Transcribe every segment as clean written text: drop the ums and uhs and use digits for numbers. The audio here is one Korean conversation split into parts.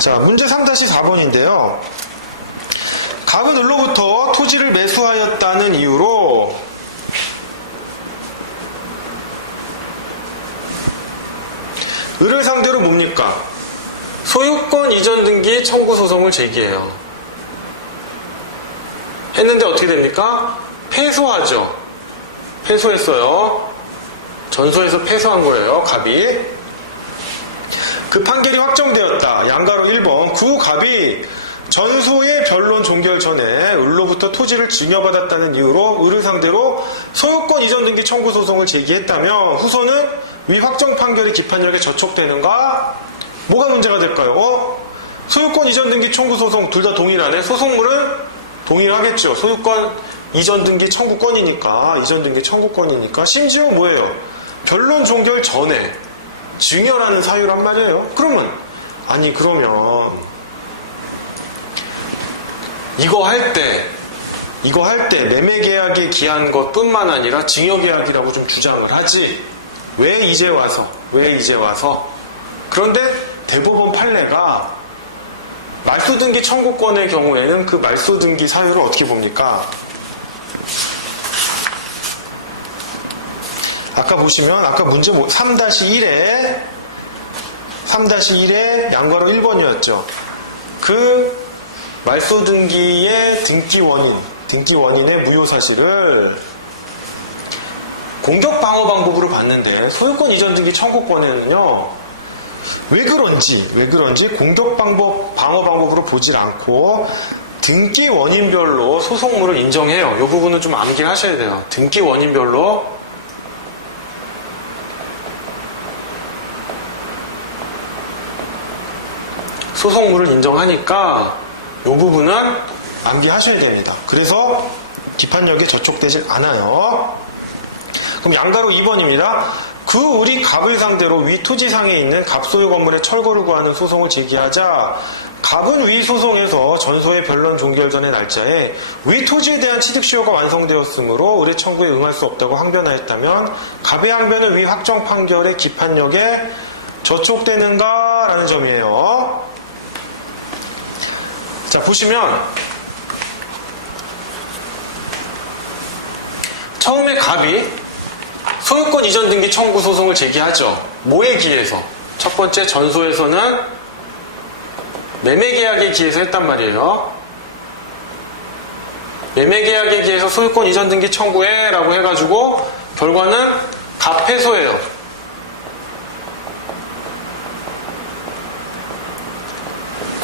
자, 문제 3-4번인데요. 갑은 을로부터 토지를 매수하였다는 이유로 을을 상대로 뭡니까? 소유권 이전 등기 청구 소송을 제기해요. 했는데 어떻게 됩니까? 패소하죠. 패소했어요. 전소해서 패소한 거예요. 갑이. 그 판결이 확정되었다. 양가로 1번. 구 갑이 전소의 변론 종결 전에 을로부터 토지를 증여받았다는 이유로 을을 상대로 소유권 이전 등기 청구 소송을 제기했다면 후소는 위 확정 판결이 기판력에 저촉되는가? 뭐가 문제가 될까요? 소유권 이전 등기 청구 소송 둘 다 동일하네. 소송물은 동일하겠죠. 소유권 이전 등기 청구권이니까, 이전 등기 청구권이니까. 심지어 뭐예요? 변론 종결 전에 증여라는 사유란 말이에요. 그러면 이거 할 때 매매계약에 기한 것뿐만 아니라 증여계약이라고 좀 주장을 하지. 왜 이제 와서? 그런데 대법원 판례가 말소등기 청구권의 경우에는 그 말소등기 사유를 어떻게 봅니까? 아까 보시면 아까 문제 3-1에 양괄호 1번이었죠. 그 말소등기의 등기 원인의 무효 사실을 공격 방어 방법으로 봤는데 소유권 이전 등기 청구권에는요. 왜 그런지 공격 방어 방법으로 보질 않고 등기 원인별로 소송물을 인정해요. 이 부분은 좀 암기하셔야 돼요. 등기 원인별로 소송물을 인정하니까 이 부분은 암기하셔야 됩니다. 그래서 기판력에 저촉되질 않아요. 그럼 양가로 2번입니다. 그 우리 갑을 상대로 위 토지상에 있는 갑소유 건물의 철거를 구하는 소송을 제기하자 갑은 위 소송에서 전소의 변론 종결 전의 날짜에 위 토지에 대한 취득시효가 완성되었으므로 의뢰 청구에 응할 수 없다고 항변하였다면 갑의 항변은 위 확정 판결의 기판력에 저촉되는가? 라는 점이에요. 자, 보시면 처음에 갑이 소유권 이전 등기 청구 소송을 제기하죠. 뭐에 기해서? 첫 번째 전소에서는 매매계약에 기해서 했단 말이에요. 매매계약에 기해서 소유권 이전 등기 청구해 라고 해가지고 결과는 갑 패소예요.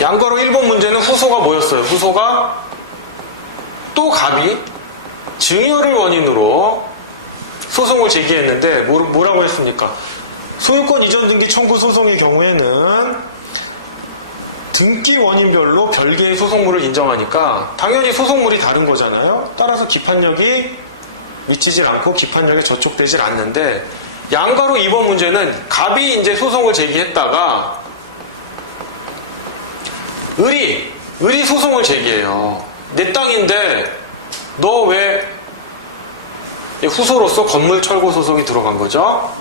양가로 1번 문제는 후소가 뭐였어요? 후소가 또 갑이 증여를 원인으로 소송을 제기했는데 뭐라고 했습니까? 소유권 이전 등기 청구 소송의 경우에는 등기 원인별로 별개의 소송물을 인정하니까 당연히 소송물이 다른 거잖아요. 따라서 기판력이 미치질 않고 기판력에 저촉되질 않는데 양가로 2번 문제는 갑이 이제 소송을 제기했다가 을이 소송을 제기해요. 내 땅인데 너 왜 후소로서 건물 철거 소송이 들어간 거죠?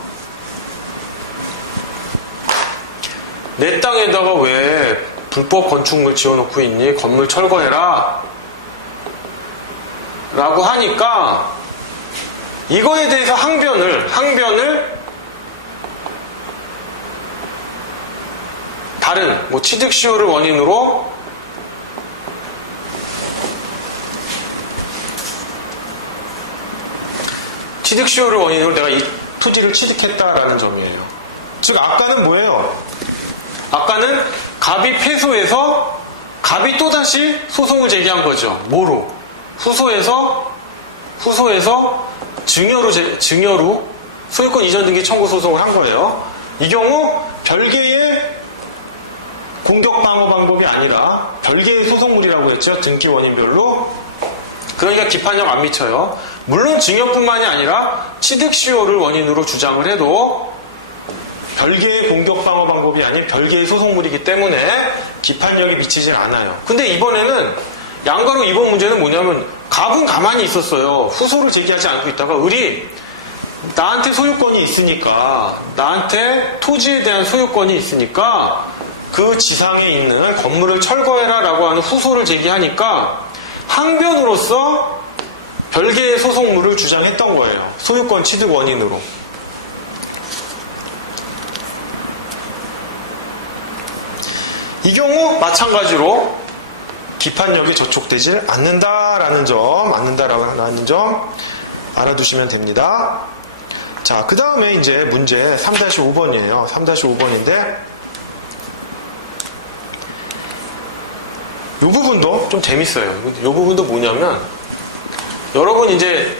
내 땅에다가 왜 불법 건축물 지어놓고 있니? 건물 철거해라. 라고 하니까 이거에 대해서 항변을 다른 취득시효를 원인으로 내가 이 토지를 취득했다라는 점이에요. 즉 아까는 뭐예요? 아까는 갑이 패소해서 갑이 또다시 소송을 제기한 거죠. 뭐로? 후소해서 증여로 소유권 이전 등기 청구 소송을 한 거예요. 이 경우 별개의 공격 방어 방법이 아니라 별개의 소송물이라고 했죠. 등기 원인별로. 그러니까 기판력 안 미쳐요. 물론 증여뿐만이 아니라 취득시효를 원인으로 주장을 해도 별개의 공격 방어 방법이 아닌 별개의 소송물이기 때문에 기판력이 미치질 않아요. 근데 이번에는 양가로 2번 문제는 뭐냐면 갑은 가만히 있었어요. 후소를 제기하지 않고 있다가 을이 나한테 소유권이 있으니까 나한테 토지에 대한 소유권이 있으니까 그 지상에 있는 건물을 철거해라 라고 하는 후소를 제기하니까 항변으로서 별개의 소송물을 주장했던 거예요. 소유권 취득 원인으로. 이 경우 마찬가지로 기판력이 저촉되지 않는다라는 점 알아두시면 됩니다. 자, 그 다음에 이제 문제 3-5번이에요. 3-5번인데 이 부분도 좀 재밌어요. 이 부분도 뭐냐면 여러분 이제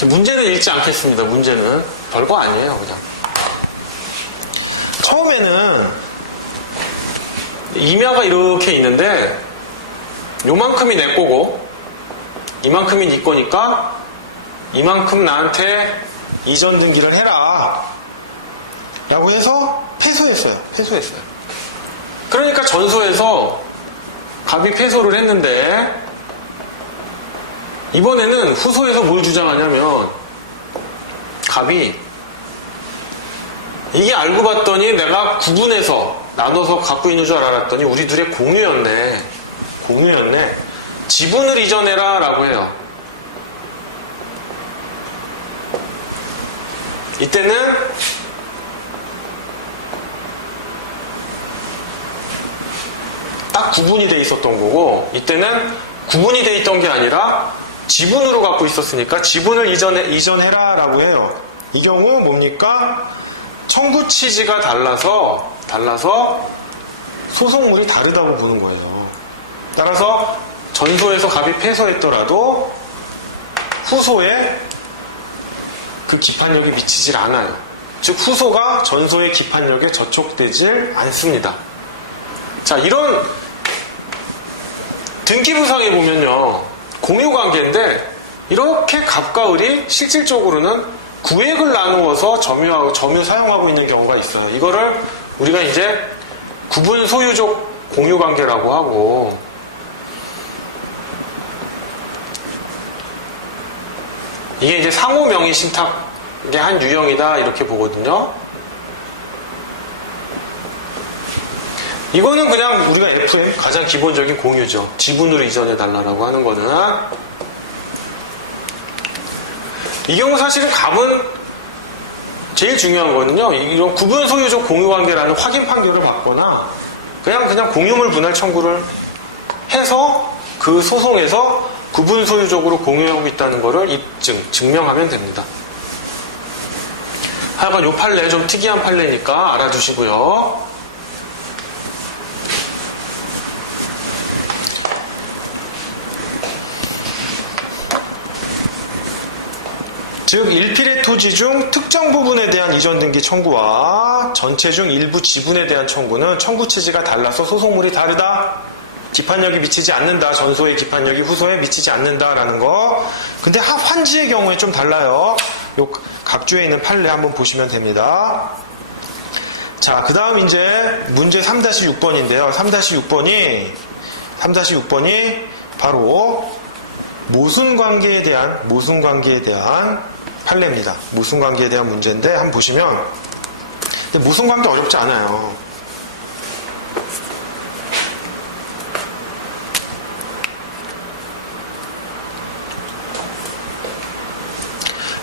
문제는 읽지 않겠습니다. 문제는 별거 아니에요. 그냥 처음에는 임야가 이렇게 있는데 요만큼이 내 거고 이만큼이 네 거니까 이만큼 나한테 이전 등기를 해라 라고 해서 패소했어요. 그러니까 전소에서 갑이 패소를 했는데 이번에는 후소에서 뭘 주장하냐면 갑이 이게 알고 봤더니 내가 구분해서 나눠서 갖고 있는 줄 알았더니 우리 둘의 공유였네. 지분을 이전해라 라고 해요. 이때는 딱 구분이 돼 있었던 거고 이때는 구분이 돼 있던 게 아니라 지분으로 갖고 있었으니까 지분을 이전해라 라고 해요. 이 경우 뭡니까? 청구 취지가 달라서 소송물이 다르다고 보는 거예요. 따라서 전소에서 갑이 패소했더라도 후소에 그 기판력이 미치질 않아요. 즉 후소가 전소의 기판력에 저촉되질 않습니다. 자, 이런 등기부상에 보면요 공유관계인데 이렇게 갑과 을이 실질적으로는 구획을 나누어서 점유 사용하고 있는 경우가 있어요. 이거를 우리가 이제 구분 소유적 공유관계라고 하고 이게 이제 상호 명의 신탁의 한 유형이다 이렇게 보거든요. 이거는 그냥 우리가 FM 가장 기본적인 공유죠. 지분으로 이전해 달라고 하는 거는 이 경우 사실은 갑은 제일 중요한 거는요. 이런 구분 소유적 공유관계라는 확인 판결을 받거나 그냥 공유물 분할 청구를 해서 그 소송에서 구분 소유적으로 공유하고 있다는 거를 증명하면 됩니다. 하여간 요 판례 좀 특이한 판례니까 알아두시고요. 즉 1필의 토지 중 특정 부분에 대한 이전 등기 청구와 전체 중 일부 지분에 대한 청구는 청구 취지가 달라서 소송물이 다르다. 기판력이 미치지 않는다. 전소의 기판력이 후소에 미치지 않는다라는 거. 근데 환지의 경우에 좀 달라요. 요 각주에 있는 판례 한번 보시면 됩니다. 자, 그 다음 이제 문제 3-6번인데요. 3-6번이 바로 모순관계에 대한 판례입니다. 모순관계에 대한 문제인데 한번 보시면 근데 모순관계 어렵지 않아요.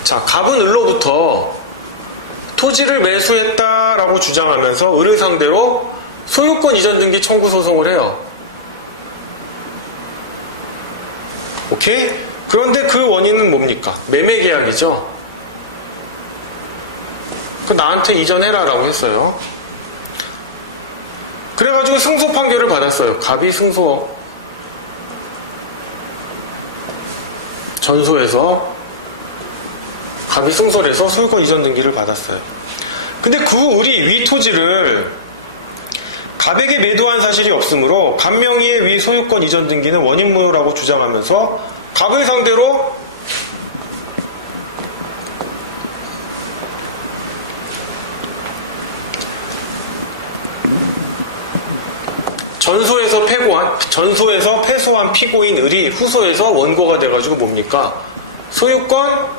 자, 갑은 을로부터 토지를 매수했다라고 주장하면서 을을 상대로 소유권 이전 등기 청구 소송을 해요. 오케이? 그런데 그 원인은 뭡니까? 매매 계약이죠. 그 나한테 이전해라라고 했어요. 그래가지고 승소 판결을 받았어요. 갑이 갑이 승소를 해서 소유권 이전 등기를 받았어요. 근데 그 을이 위 토지를 갑에게 매도한 사실이 없으므로 갑 명의의 위 소유권 이전 등기는 원인무효라고 주장하면서 갑을 상대로 전소에서 패소한 피고인 을이 후소에서 원고가 돼가지고 뭡니까? 소유권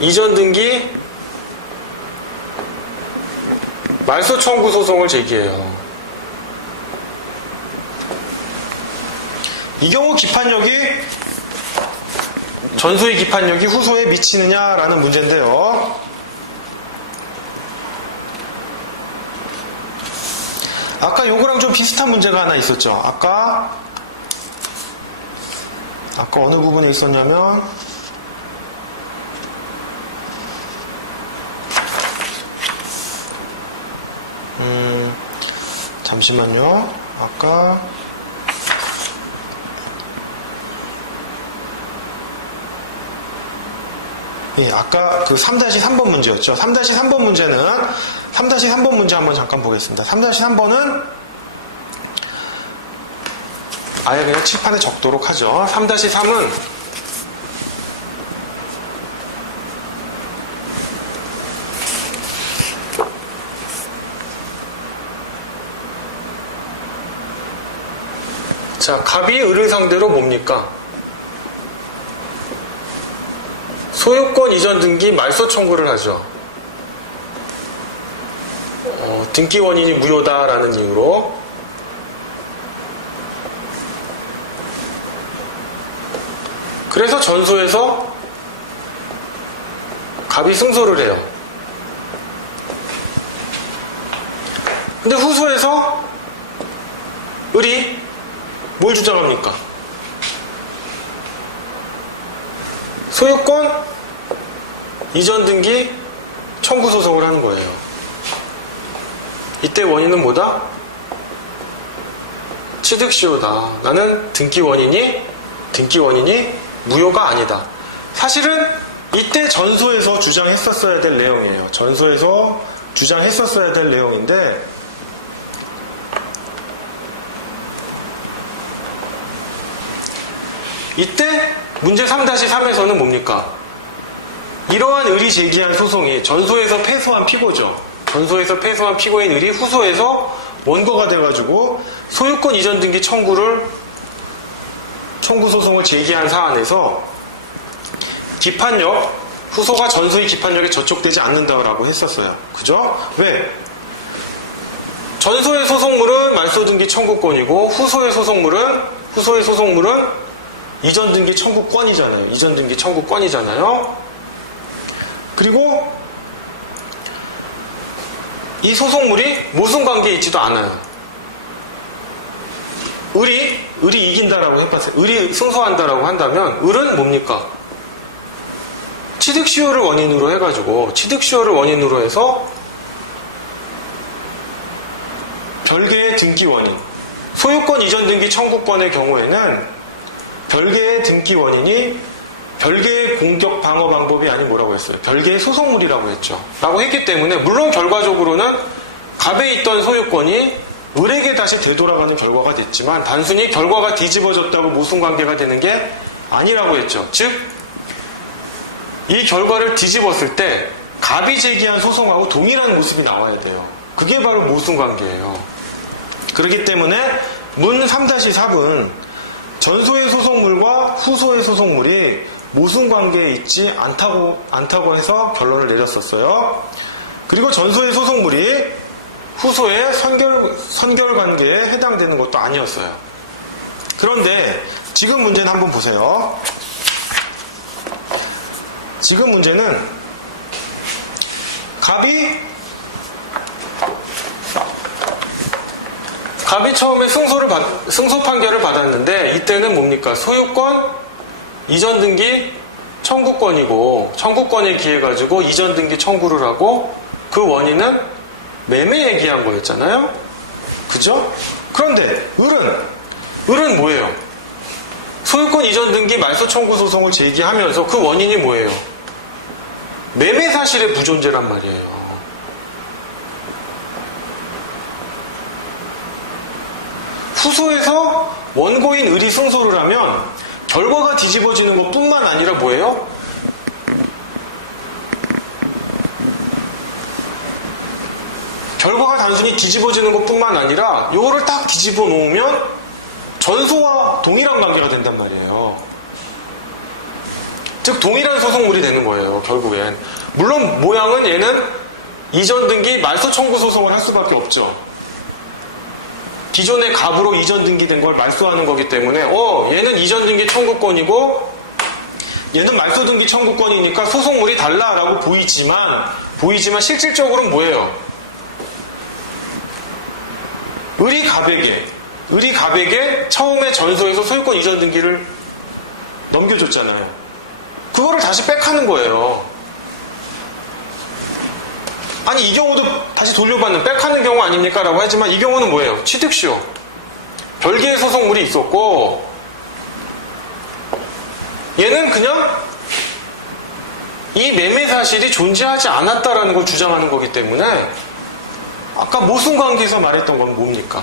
이전 등기 말소 청구 소송을 제기해요. 이 경우 기판력이 전소의 기판력이 후소에 미치느냐라는 문제인데요. 아까 요거랑 좀 비슷한 문제가 하나 있었죠. 아까 어느 부분에 있었냐면 잠시만요. 아까 그 3-3번 문제였죠. 3-3번 문제는 3-3번 문제 한번 잠깐 보겠습니다. 3-3번은 아예 그냥 칠판에 적도록 하죠. 3-3은 자, 갑이 을을 상대로 뭡니까? 소유권 이전 등기 말소 청구를 하죠. 등기 원인이 무효다라는 이유로. 그래서 전소에서 갑이 승소를 해요. 근데 후소에서 을이 뭘 주장합니까? 소유권 이전 등기 청구 소송을 하는 거예요. 이때 원인은 뭐다? 취득시효다. 나는 등기 원인이 무효가 아니다. 사실은 이때 전소에서 주장했었어야 될 내용이에요. 전소에서 주장했었어야 될 내용인데 이때 문제 3-3에서는 뭡니까? 이러한 을이 제기한 소송이 전소에서 패소한 피고죠. 전소에서 패소한 피고인 을이 후소에서 원고가 돼가지고 소유권 이전 등기 청구 소송을 제기한 사안에서 기판력, 후소가 전소의 기판력에 저촉되지 않는다고 했었어요. 그죠? 왜? 전소의 소송물은 말소 등기 청구권이고 후소의 소송물은 이전 등기 청구권이잖아요. 그리고 이 소송물이 모순관계에 있지도 않아요. 을이 이긴다라고 해봤어요. 을이 승소한다라고 한다면 을은 뭡니까? 취득시효를 원인으로 해가지고 취득시효를 원인으로 해서 별개의 등기 원인, 소유권 이전 등기 청구권의 경우에는 별개의 등기 원인이 별개의 공격 방어 방법이 아닌 뭐라고 했어요? 별개의 소송물이라고 했죠. 라고 했기 때문에 물론 결과적으로는 갑에 있던 소유권이 을에게 다시 되돌아가는 결과가 됐지만 단순히 결과가 뒤집어졌다고 모순관계가 되는 게 아니라고 했죠. 즉, 이 결과를 뒤집었을 때 갑이 제기한 소송하고 동일한 모습이 나와야 돼요. 그게 바로 모순관계예요. 그렇기 때문에 문 3-4은 전소의 소송물과 후소의 소송물이 모순관계에 있지 않다고 해서 결론을 내렸었어요. 그리고 전소의 소송물이 후소의 선결관계에 해당되는 것도 아니었어요. 그런데 지금 문제는 한번 보세요. 지금 문제는 갑이 처음에 승소 판결을 받았는데 이때는 뭡니까? 소유권 이전 등기 청구권이고 청구권에 기해 가지고 이전 등기 청구를 하고 그 원인은 매매 얘기한 거였잖아요. 그죠? 그런데 을은 뭐예요? 소유권 이전 등기 말소 청구 소송을 제기하면서 그 원인이 뭐예요? 매매 사실의 부존재란 말이에요. 후소에서 원고인 을이 승소를 하면 결과가 뒤집어지는 것뿐만 아니라 뭐예요? 결과가 단순히 뒤집어지는 것뿐만 아니라 이거를 딱 뒤집어 놓으면 전소와 동일한 관계가 된단 말이에요. 즉 동일한 소송물이 되는 거예요. 결국엔. 물론 모양은 얘는 이전 등기 말소 청구 소송을 할 수밖에 없죠. 기존의 갑으로 이전 등기된 걸 말소하는 거기 때문에 얘는 이전 등기 청구권이고 얘는 말소 등기 청구권이니까 소송물이 달라라고 보이지만 실질적으로는 뭐예요? 의리갑에게 처음에 전소에서 소유권 이전 등기를 넘겨줬잖아요. 그거를 다시 백하는 거예요. 아니 이 경우도 다시 돌려받는 백하는 경우 아닙니까? 라고 하지만 이 경우는 뭐예요? 취득시효. 별개의 소송물이 있었고 얘는 그냥 이 매매 사실이 존재하지 않았다라는 걸 주장하는 거기 때문에 아까 모순관계에서 말했던 건 뭡니까?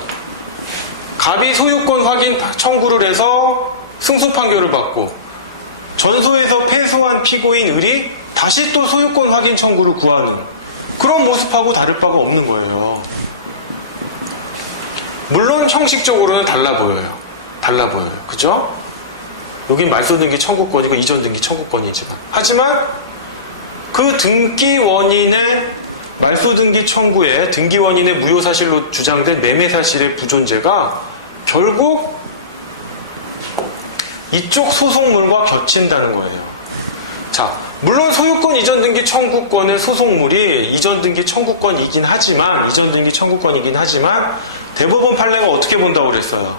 갑이 소유권 확인 청구를 해서 승소 판결을 받고 전소에서 패소한 피고인 을이 다시 또 소유권 확인 청구를 구하는 그런 모습하고 다를 바가 없는 거예요. 물론 형식적으로는 달라 보여요. 그죠? 여긴 말소 등기 청구권이고 이전 등기 청구권이지만 하지만 그 등기 원인의 말소 등기 청구에 등기 원인의 무효 사실로 주장된 매매 사실의 부존재가 결국 이쪽 소송물과 겹친다는 거예요. 자, 물론 소유권 이전 등기 청구권의 소송물이 이전 등기 청구권이긴 하지만 대법원 판례가 어떻게 본다고 그랬어요?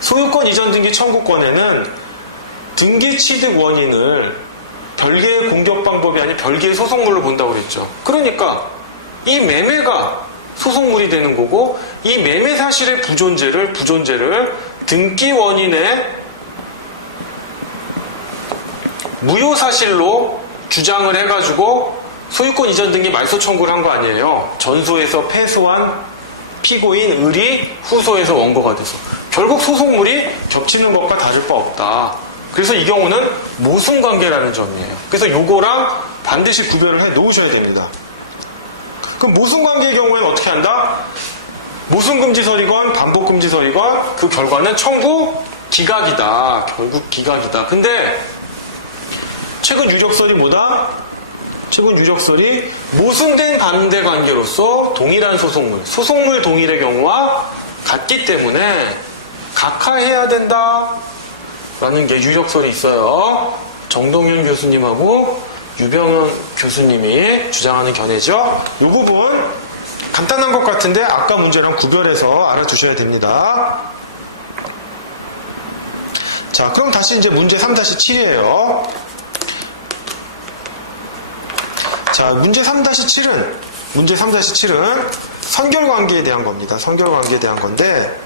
소유권 이전 등기 청구권에는 등기 취득 원인을 별개의 공격 방법이 아닌 별개의 소송물로 본다고 그랬죠. 그러니까 이 매매가 소송물이 되는 거고 이 매매 사실의 부존재를 등기 원인의 무효 사실로 주장을 해가지고 소유권 이전 등기 말소 청구를 한 거 아니에요. 전소에서 패소한 피고인 을이 후소에서 원고가 돼서 결국 소송물이 겹치는 것과 다를 바 없다. 그래서 이 경우는 모순관계라는 점이에요. 그래서 요거랑 반드시 구별을 해 놓으셔야 됩니다. 그럼 모순관계의 경우에는 어떻게 한다? 모순금지설이건 반복금지설이건 그 결과는 청구 기각이다. 결국 기각이다. 근데 최근 유력설이 뭐다? 최근 유력설이 모순된 반대 관계로서 동일한 소송물 동일의 경우와 같기 때문에 각하해야 된다 라는 게 유력설이 있어요. 정동현 교수님하고 유병현 교수님이 주장하는 견해죠. 이 부분 간단한 것 같은데 아까 문제랑 구별해서 알아두셔야 됩니다. 자, 그럼 다시 이제 문제 3-7이에요. 자, 문제 3-7은 선결관계에 대한 겁니다. 선결관계에 대한 건데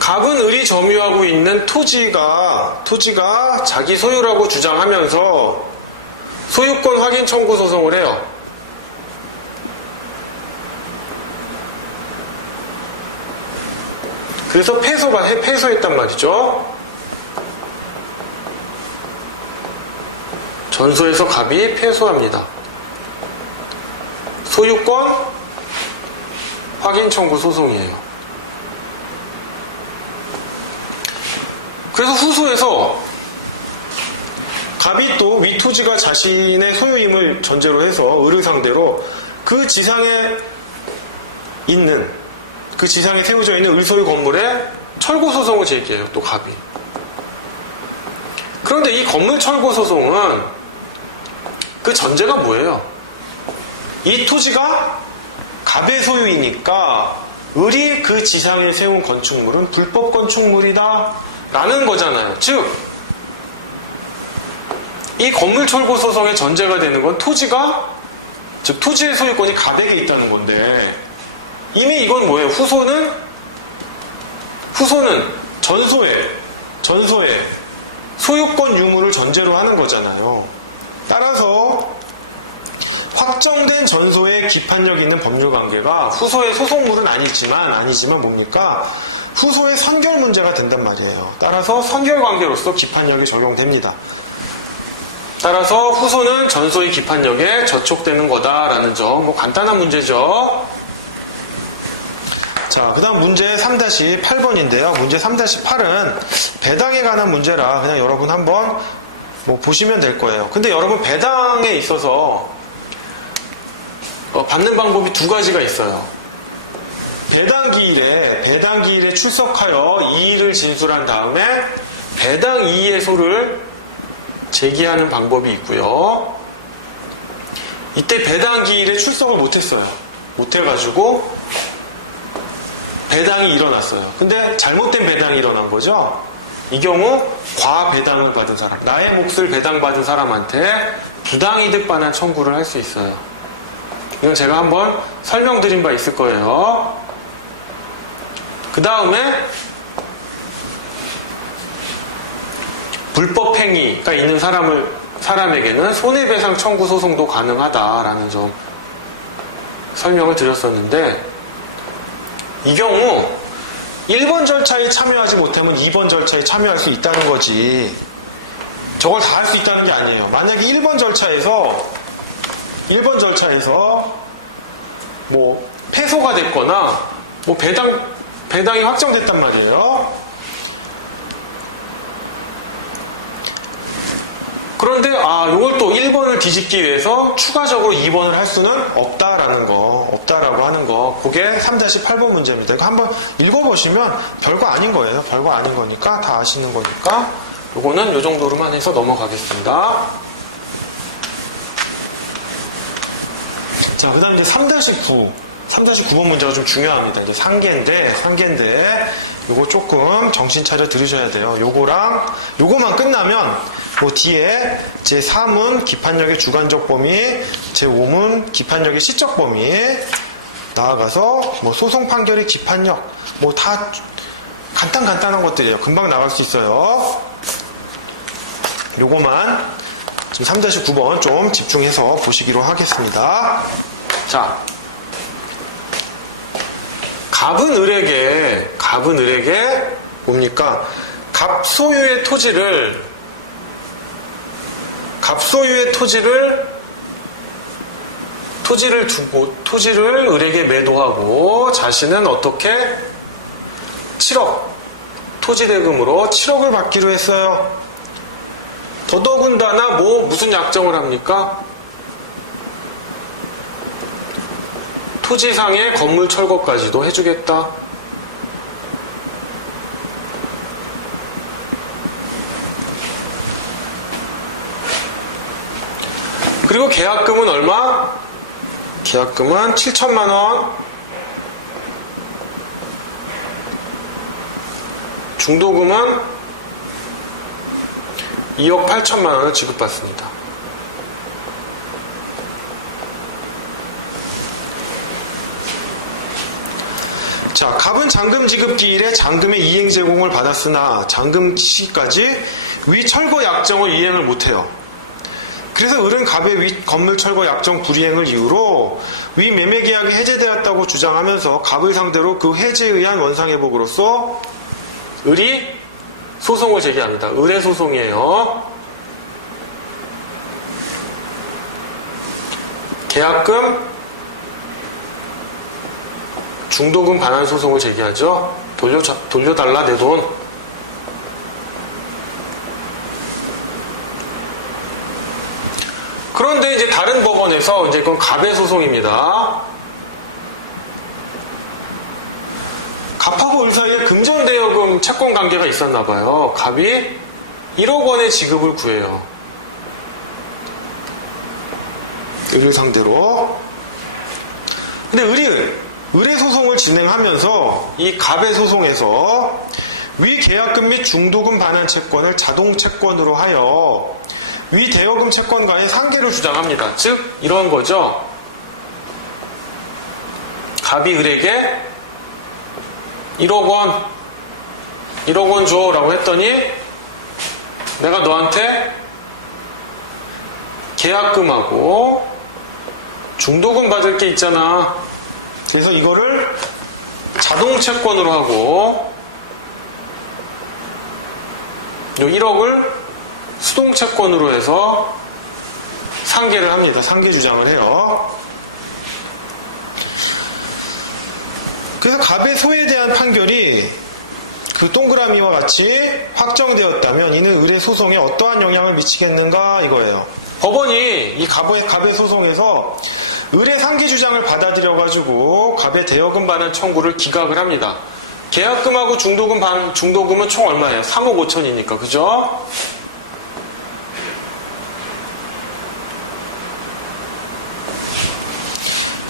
갑은 을이 점유하고 있는 토지가 자기 소유라고 주장하면서 소유권 확인 청구 소송을 해요. 그래서 패소했단 말이죠. 전소에서 갑이 패소합니다. 소유권 확인 청구 소송이에요. 그래서 후소에서 갑이 또 위 토지가 자신의 소유임을 전제로 해서 을을 상대로 그 지상에 세워져 있는 을 소유 건물에 철거 소송을 제기해요. 또 갑이. 그런데 이 건물 철거 소송은 그 전제가 뭐예요? 이 토지가 갑의 소유이니까 을이 그 지상에 세운 건축물은 불법 건축물이다 라는 거잖아요. 즉 이 건물 철거 소송의 전제가 되는 건 토지의 소유권이 갑에게 있다는 건데 이미 이건 뭐예요? 후소는 전소에 소유권 유무를 전제로 하는 거잖아요. 따라서 확정된 전소에 기판력 있는 법률관계가 후소의 소송물은 아니지만 뭡니까? 후소의 선결 문제가 된단 말이에요. 따라서 선결관계로서 기판력이 적용됩니다. 따라서 후소는 전소의 기판력에 저촉되는 거다라는 점, 간단한 문제죠. 자, 그 다음 문제 3-8번인데요. 문제 3-8은 배당에 관한 문제라 그냥 여러분 한번 뭐 보시면 될 거예요. 근데 여러분 배당에 있어서 받는 방법이 두 가지가 있어요. 배당기일에 출석하여 이의를 진술한 다음에 배당 이의소를 제기하는 방법이 있고요. 이때 배당기일에 출석을 못했어요. 못해가지고 배당이 일어났어요. 근데 잘못된 배당이 일어난 거죠. 이 경우 과배당을 받은 사람, 나의 몫을 배당받은 사람한테 부당이득 반환 청구를 할 수 있어요. 이건 제가 한번 설명드린 바 있을 거예요. 그 다음에 불법행위가 있는 사람에게는 손해배상 청구 소송도 가능하다라는 점 설명을 드렸었는데, 이 경우 1번 절차에 참여하지 못하면 2번 절차에 참여할 수 있다는 거지, 저걸 다 할 수 있다는 게 아니에요. 만약에 1번 절차에서 뭐 패소가 됐거나 뭐 배당이 확정됐단 말이에요. 그런데 요걸 또 1번을 뒤집기 위해서 추가적으로 2번을 할 수는 없다라고 하는 거. 그게 3-8번 문제입니다. 이거 한번 읽어보시면 별거 아닌 거예요. 별거 아닌 거니까 다 아시는 거니까 요거는 요 정도로만 해서 넘어가겠습니다. 자, 그 다음 이제 3-9번 문제가 좀 중요합니다. 이제 상계인데 요거 조금 정신 차려 들으셔야 돼요. 요거만 끝나면 뭐 뒤에 제3은 기판력의 주관적 범위, 제5은 기판력의 시적 범위, 나아가서 뭐 소송 판결의 기판력, 뭐 다 간단한 것들이에요. 금방 나갈 수 있어요. 요거만 지금 3-9번 좀 집중해서 보시기로 하겠습니다. 자, 갑은 을에게 뭡니까? 갑소유의 토지를 두고 토지를 을에게 매도하고 자신은 어떻게 7억 토지대금으로 7억을 받기로 했어요. 더더군다나 무슨 약정을 합니까? 토지상의 건물 철거까지도 해주겠다. 그리고 계약금은 얼마? 계약금은 7천만 원. 중도금은 2억 8천만 원을 지급받습니다. 자, 갑은 잔금 지급 기일에 잔금의 이행 제공을 받았으나 잔금 시기까지 위 철거 약정을 이행을 못해요. 그래서 을은 갑의 위 건물 철거 약정 불이행을 이유로 위 매매 계약이 해제되었다고 주장하면서 갑을 상대로 그 해제에 의한 원상회복으로서 을이 소송을 제기합니다. 을의 소송이에요. 계약금, 중도금 반환 소송을 제기하죠. 돌려달라 내 돈. 그런데 이제 다른 법원에서 이제 그건 갑의 소송입니다. 갑하고 을 사이에 금전대여금 채권 관계가 있었나 봐요. 갑이 1억 원의 지급을 구해요. 을을 상대로. 근데 을의 소송을 진행하면서 이 갑의 소송에서 위 계약금 및 중도금 반환 채권을 자동 채권으로 하여 위 대여금 채권과의 상계를 주장합니다. 즉 이런 거죠. 갑이 을에게 1억 원 줘 라고 했더니 내가 너한테 계약금하고 중도금 받을 게 있잖아. 그래서 이거를 자동 채권으로 하고 이 1억을 수동 채권으로 해서 상계를 합니다. 상계 주장을 해요. 그래서 갑의 소에 대한 판결이 그 동그라미와 같이 확정되었다면 이는 의뢰 소송에 어떠한 영향을 미치겠는가 이거예요. 법원이 이 갑의 소송에서 의뢰 상기 주장을 받아들여가지고 갑의 대여금 반환 청구를 기각을 합니다. 계약금하고 중도금은 총 얼마예요? 3억 5천이니까, 그죠?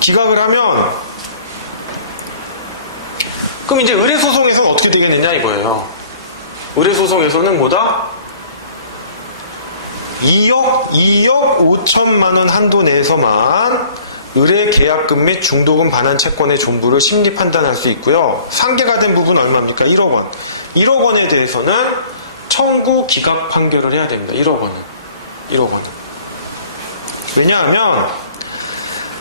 기각을 하면, 그럼 이제 의뢰소송에서는 어떻게 되겠느냐 이거예요. 의뢰소송에서는 뭐다? 2억 5천만 원 한도 내에서만 의뢰 계약금 및 중도금 반환 채권의 존부를 심리 판단할 수 있고요. 상계가 된 부분 얼마입니까? 1억 원. 1억 원에 대해서는 청구 기각 판결을 해야 됩니다. 1억 원은. 1억 원은. 왜냐하면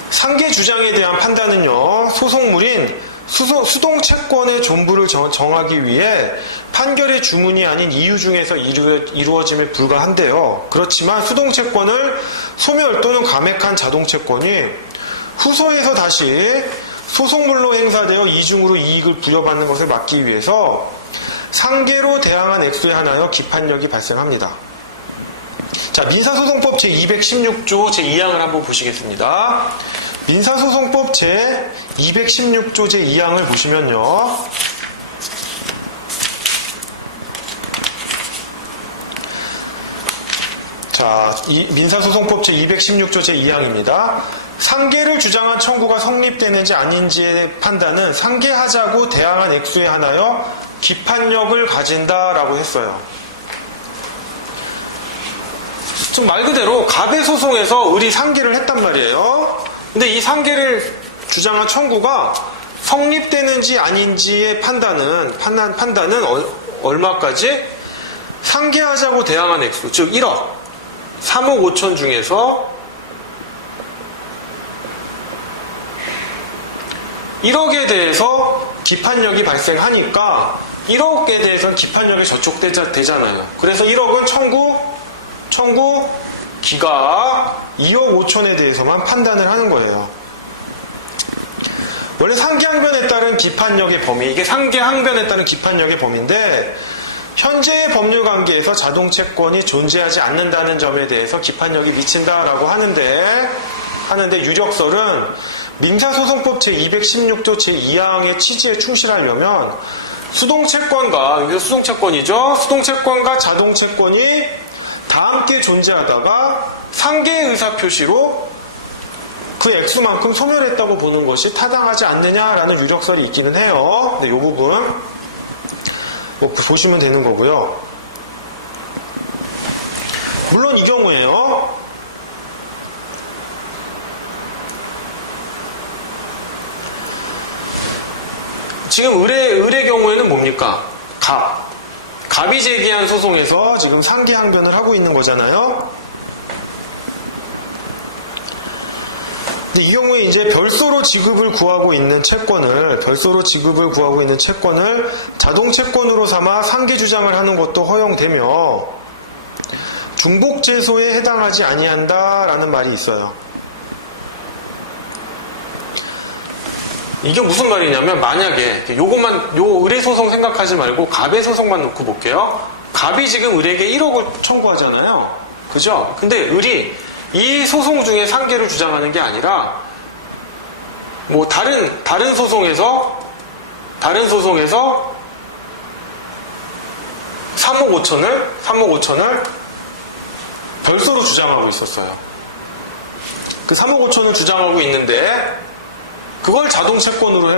상계 주장에 대한 판단은요. 소송물인 수동채권의 존부를 정하기 위해 판결의 주문이 아닌 이유 중에서 이루어짐에 불과한데요. 그렇지만 수동채권을 소멸 또는 감액한 자동채권이 후소에서 다시 소송물로 행사되어 이중으로 이익을 부여받는 것을 막기 위해서 상계로 대항한 액수에 한하여 기판력이 발생합니다. 자, 민사소송법 제216조 제2항을 한번 보시겠습니다. 민사소송법 제216조 제2항을 보시면요. 자, 민사소송법 제216조 제2항입니다. 상계를 주장한 청구가 성립되는지 아닌지의 판단은 상계하자고 대항한 액수에 한하여 기판력을 가진다라고 했어요. 좀 말 그대로 갑의 소송에서 을이 상계를 했단 말이에요. 근데 이 상계를 주장한 청구가 성립되는지 아닌지의 판단은 얼마까지? 상계하자고 대항한 액수, 즉 1억, 3억 5천 중에서 1억에 대해서 기판력이 발생하니까 1억에 대해서는 기판력이 저촉되잖아요. 그래서 1억은 청구 기각 2억 5천에 대해서만 판단을 하는 거예요. 원래 상계항변에 따른 기판력의 범위, 이게 상계항변에 따른 기판력의 범위인데 현재의 법률 관계에서 자동채권이 존재하지 않는다는 점에 대해서 기판력이 미친다라고 하는데 유력설은 민사소송법 제216조 제2항의 취지에 충실하려면 수동채권과, 이게 수동채권이죠. 수동채권과 자동채권이 다 함께 존재하다가 상계의 의사표시로 그 액수만큼 소멸했다고 보는 것이 타당하지 않느냐라는 유력설이 있기는 해요. 근데 이 부분 보시면 되는 거고요. 물론 이 경우에요. 지금 을의 경우에는 뭡니까? 갑이 제기한 소송에서 지금 상계항변을 하고 있는 거잖아요. 근데 이 경우에 이제 별소로 지급을 구하고 있는 채권을 자동채권으로 삼아 상계 주장을 하는 것도 허용되며 중복제소에 해당하지 아니한다라는 말이 있어요. 이게 무슨 말이냐면 만약에 요 의뢰소송 생각하지 말고 갑의 소송만 놓고 볼게요. 갑이 지금 을에게 1억을 청구하잖아요. 그죠? 근데 을이 이 소송 중에 상계를 주장하는 게 아니라 뭐 다른 소송에서 3억 5천을 별소로 주장하고 있었어요. 그 3억 5천을 주장하고 있는데 그걸 자동채권으로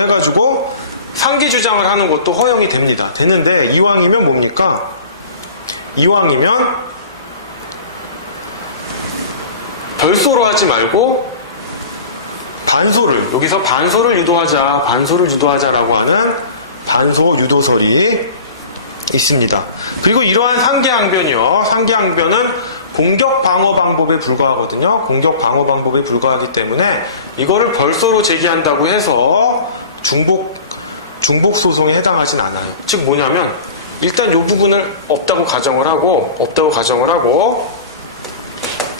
해가지고 상계 주장을 하는 것도 허용이 됩니다. 되는데 이왕이면 뭡니까? 이왕이면 별소로 하지 말고 여기서 반소를 유도하자라고 하는 반소 유도설이 있습니다. 그리고 이러한 상계항변은 공격 방어 방법에 불과하거든요. 공격 방어 방법에 불과하기 때문에 이거를 벌소로 제기한다고 해서 중복 소송에 해당하진 않아요. 즉 뭐냐면 일단 이 부분을 없다고 가정을 하고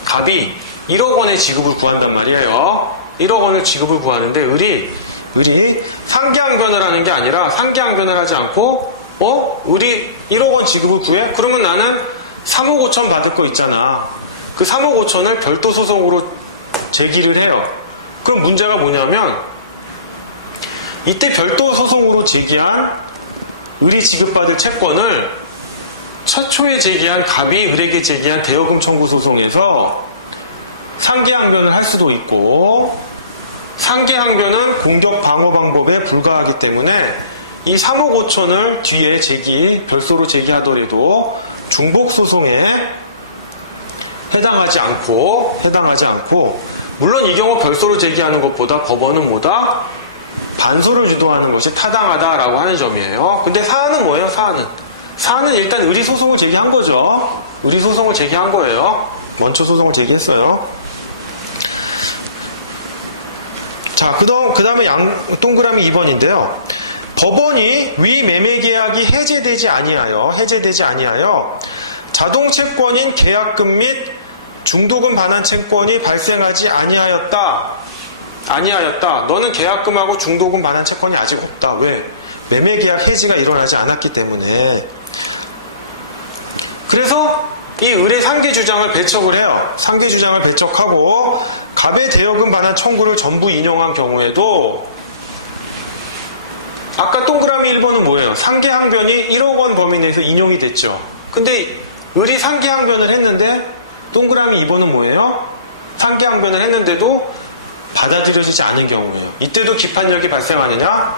갑이 1억 원의 지급을 구한단 말이에요. 1억 원의 지급을 구하는데 을이 을이 상계항변을 하는 게 아니라 상계항변을 하지 않고 을이 1억 원 지급을 구해? 그러면 나는 3억 5천 받을 거 있잖아. 그 3억 5천을 별도 소송으로 제기를 해요. 그럼 문제가 뭐냐면 이때 별도 소송으로 제기한 을이 지급받을 채권을 최초에 제기한 갑이 을에게 제기한 대여금 청구 소송에서 상계항변을 할 수도 있고, 상계항변은 공격 방어 방법에 불과하기 때문에 이 3억 5천을 뒤에 별도로 제기하더라도 중복 소송에 해당하지 않고, 물론 이 경우 별도로 제기하는 것보다 법원은 뭐다? 반소를 유도하는 것이 타당하다라고 하는 점이에요. 근데 사안은 뭐예요? 사안은 일단 을이 소송을 제기한 거죠. 을이 소송을 제기한 거예요. 먼저 소송을 제기했어요. 자, 그 다음에 동그라미 2번인데요. 법원이 위 매매계약이 해제되지 아니하여 자동채권인 계약금 및 중도금 반환 채권이 발생하지 아니하였다. 너는 계약금하고 중도금 반환 채권이 아직 없다. 왜? 매매계약 해지가 일어나지 않았기 때문에. 그래서 이 을의 상계주장을 배척을 해요. 상계주장을 배척하고 갑의 대여금 반환 청구를 전부 인용한 경우에도 아까 동그라미 1번은 뭐예요? 상계항변이 1억 원 범위 내에서 인용이 됐죠. 근데 을이 상계항변을 했는데 동그라미 2번은 뭐예요? 상계항변을 했는데도 받아들여지지 않은 경우예요. 이때도 기판력이 발생하느냐?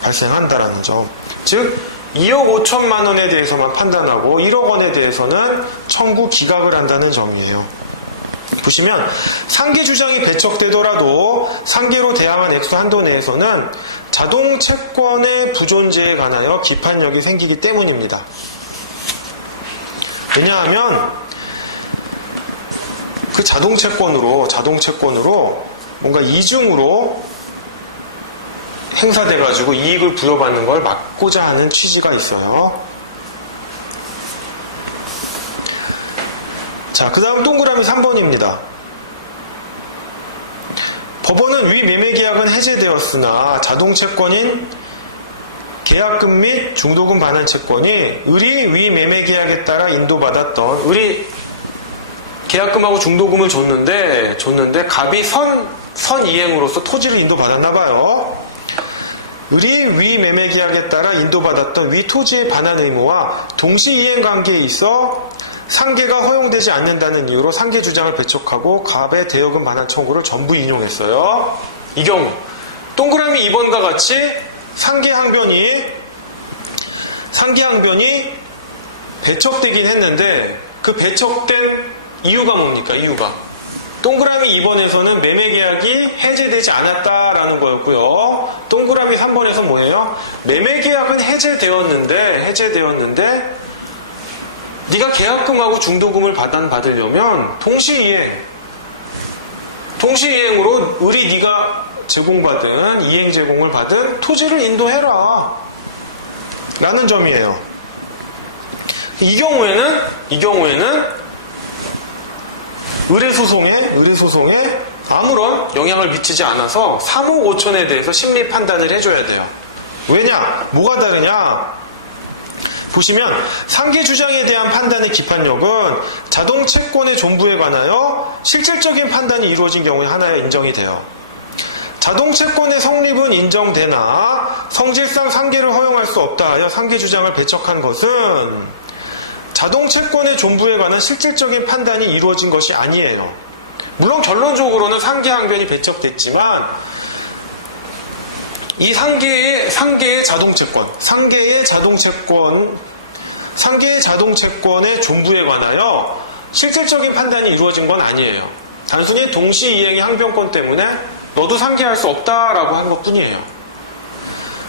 발생한다라는 점. 즉 2억 5천만 원에 대해서만 판단하고 1억 원에 대해서는 청구 기각을 한다는 점이에요. 보시면 상계주장이 배척되더라도 상계로 대항한 액수 한도 내에서는 자동채권의 부존재에 관하여 기판력이 생기기 때문입니다. 왜냐하면 그 자동채권으로 뭔가 이중으로 행사돼가지고 이익을 부여받는 걸 막고자 하는 취지가 있어요. 자, 그 다음 동그라미 3번입니다. 법원은 위 매매계약은 해제되었으나 자동채권인 계약금 및 중도금 반환 채권이 을이 위 매매계약에 따라 인도받았던, 을이 계약금하고 중도금을 줬는데 갑이 선이행으로서 토지를 인도받았나봐요. 을이 위 매매계약에 따라 인도받았던 위 토지의 반환 의무와 동시이행 관계에 있어 상계가 허용되지 않는다는 이유로 상계 주장을 배척하고 갑의 대여금 반환 청구를 전부 인용했어요. 이 경우 동그라미 2번과 같이 상계항변이 배척되긴 했는데 그 배척된 이유가 뭡니까? 동그라미 2번에서는 매매계약이 해제되지 않았다라는 거였고요. 동그라미 3번에서 뭐예요? 매매계약은 해제되었는데 네가 계약금하고 중도금을 받으려면 동시이행으로 을이 네가 이행 제공을 받은 토지를 인도해라 라는 점이에요. 이 경우에는 의뢰 소송에 아무런 영향을 미치지 않아서 3억 5천에 대해서 심리 판단을 해줘야 돼요. 왜냐? 뭐가 다르냐? 보시면 상계 주장에 대한 판단의 기판력은 자동채권의 존부에 관하여 실질적인 판단이 이루어진 경우에 하나에 인정이 돼요. 자동채권의 성립은 인정되나 성질상 상계를 허용할 수 없다 하여 상계 주장을 배척한 것은 자동채권의 존부에 관한 실질적인 판단이 이루어진 것이 아니에요. 물론 결론적으로는 상계항변이 배척됐지만 이 상계의 자동채권의 존부에 관하여 실질적인 판단이 이루어진 건 아니에요. 단순히 동시이행의 항변권 때문에 너도 상계할 수 없다라고 한 것뿐이에요.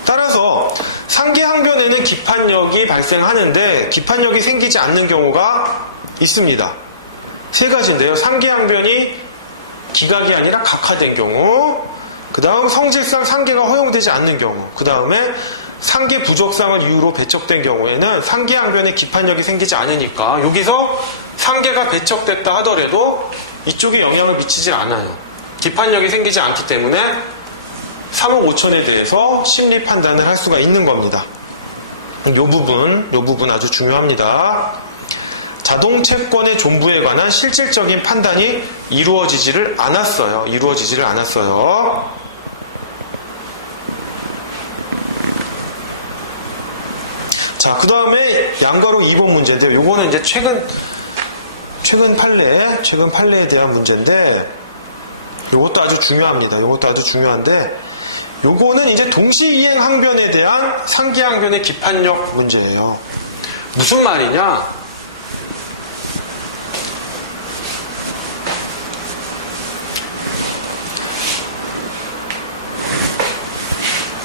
따라서 상계항변에는 기판력이 발생하는데 기판력이 생기지 않는 경우가 있습니다. 세 가지인데요. 상계항변이 기각이 아니라 각하된 경우, 그 다음 성질상 상계가 허용되지 않는 경우, 그 다음에 상계 부적상을 이유로 배척된 경우에는 상계항변에 기판력이 생기지 않으니까 여기서 상계가 배척됐다 하더라도 이쪽에 영향을 미치지 않아요. 기판력이 생기지 않기 때문에 3억 5천에 대해서 심리 판단을 할 수가 있는 겁니다. 요 부분 아주 중요합니다. 자동 채권의 존부에 관한 실질적인 판단이 이루어지지를 않았어요. 자, 그 다음에 양가로 2번 문제인데요. 요거는 이제 최근 판례에 대한 문제인데, 요것도 아주 중요합니다. 요거는 이제 동시이행 항변에 대한 상계항변의 기판력 문제예요. 무슨 말이냐?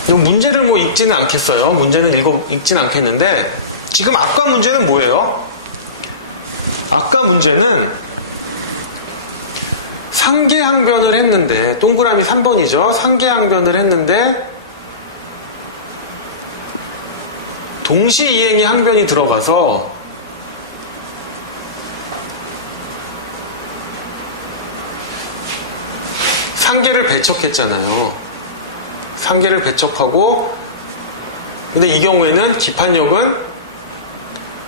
이 문제를 뭐 읽지는 않겠어요. 읽지는 않겠는데, 지금 아까 문제는 뭐예요? 아까 문제는 상계항변을 했는데, 동그라미 3번이죠. 상계항변을 했는데 동시이행의 항변이 들어가서 상계를 배척했잖아요. 상계를 배척하고, 근데 이 경우에는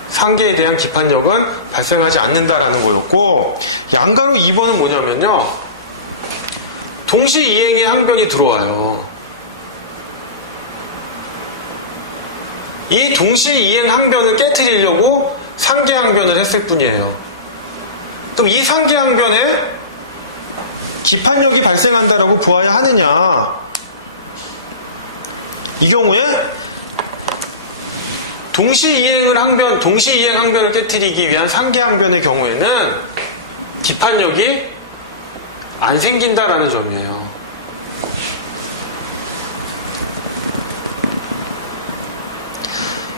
상계에 대한 기판력은 발생하지 않는다라는 거였고, 양가로 2번은 뭐냐면요, 동시이행의 항변이 들어와요. 이 동시이행 항변을 깨트리려고 상계항변을 했을 뿐이에요. 그럼 이 상계항변에 기판력이 발생한다라고 보아야 하느냐? 이 경우에 동시이행 항변을 깨트리기 위한 상계항변의 경우에는 기판력이 안 생긴다라는 점이에요.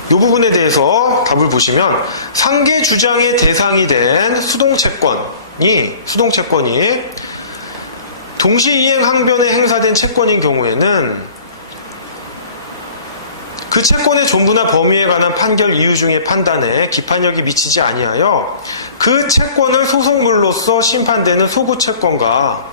이 부분에 대해서 답을 보시면, 상계 주장의 대상이 된 수동채권이 동시이행 항변에 행사된 채권인 경우에는 그 채권의 존부나 범위에 관한 판결 이유 중의 판단에 기판력이 미치지 아니하여 그 채권을 소송물로서 심판되는 소부채권과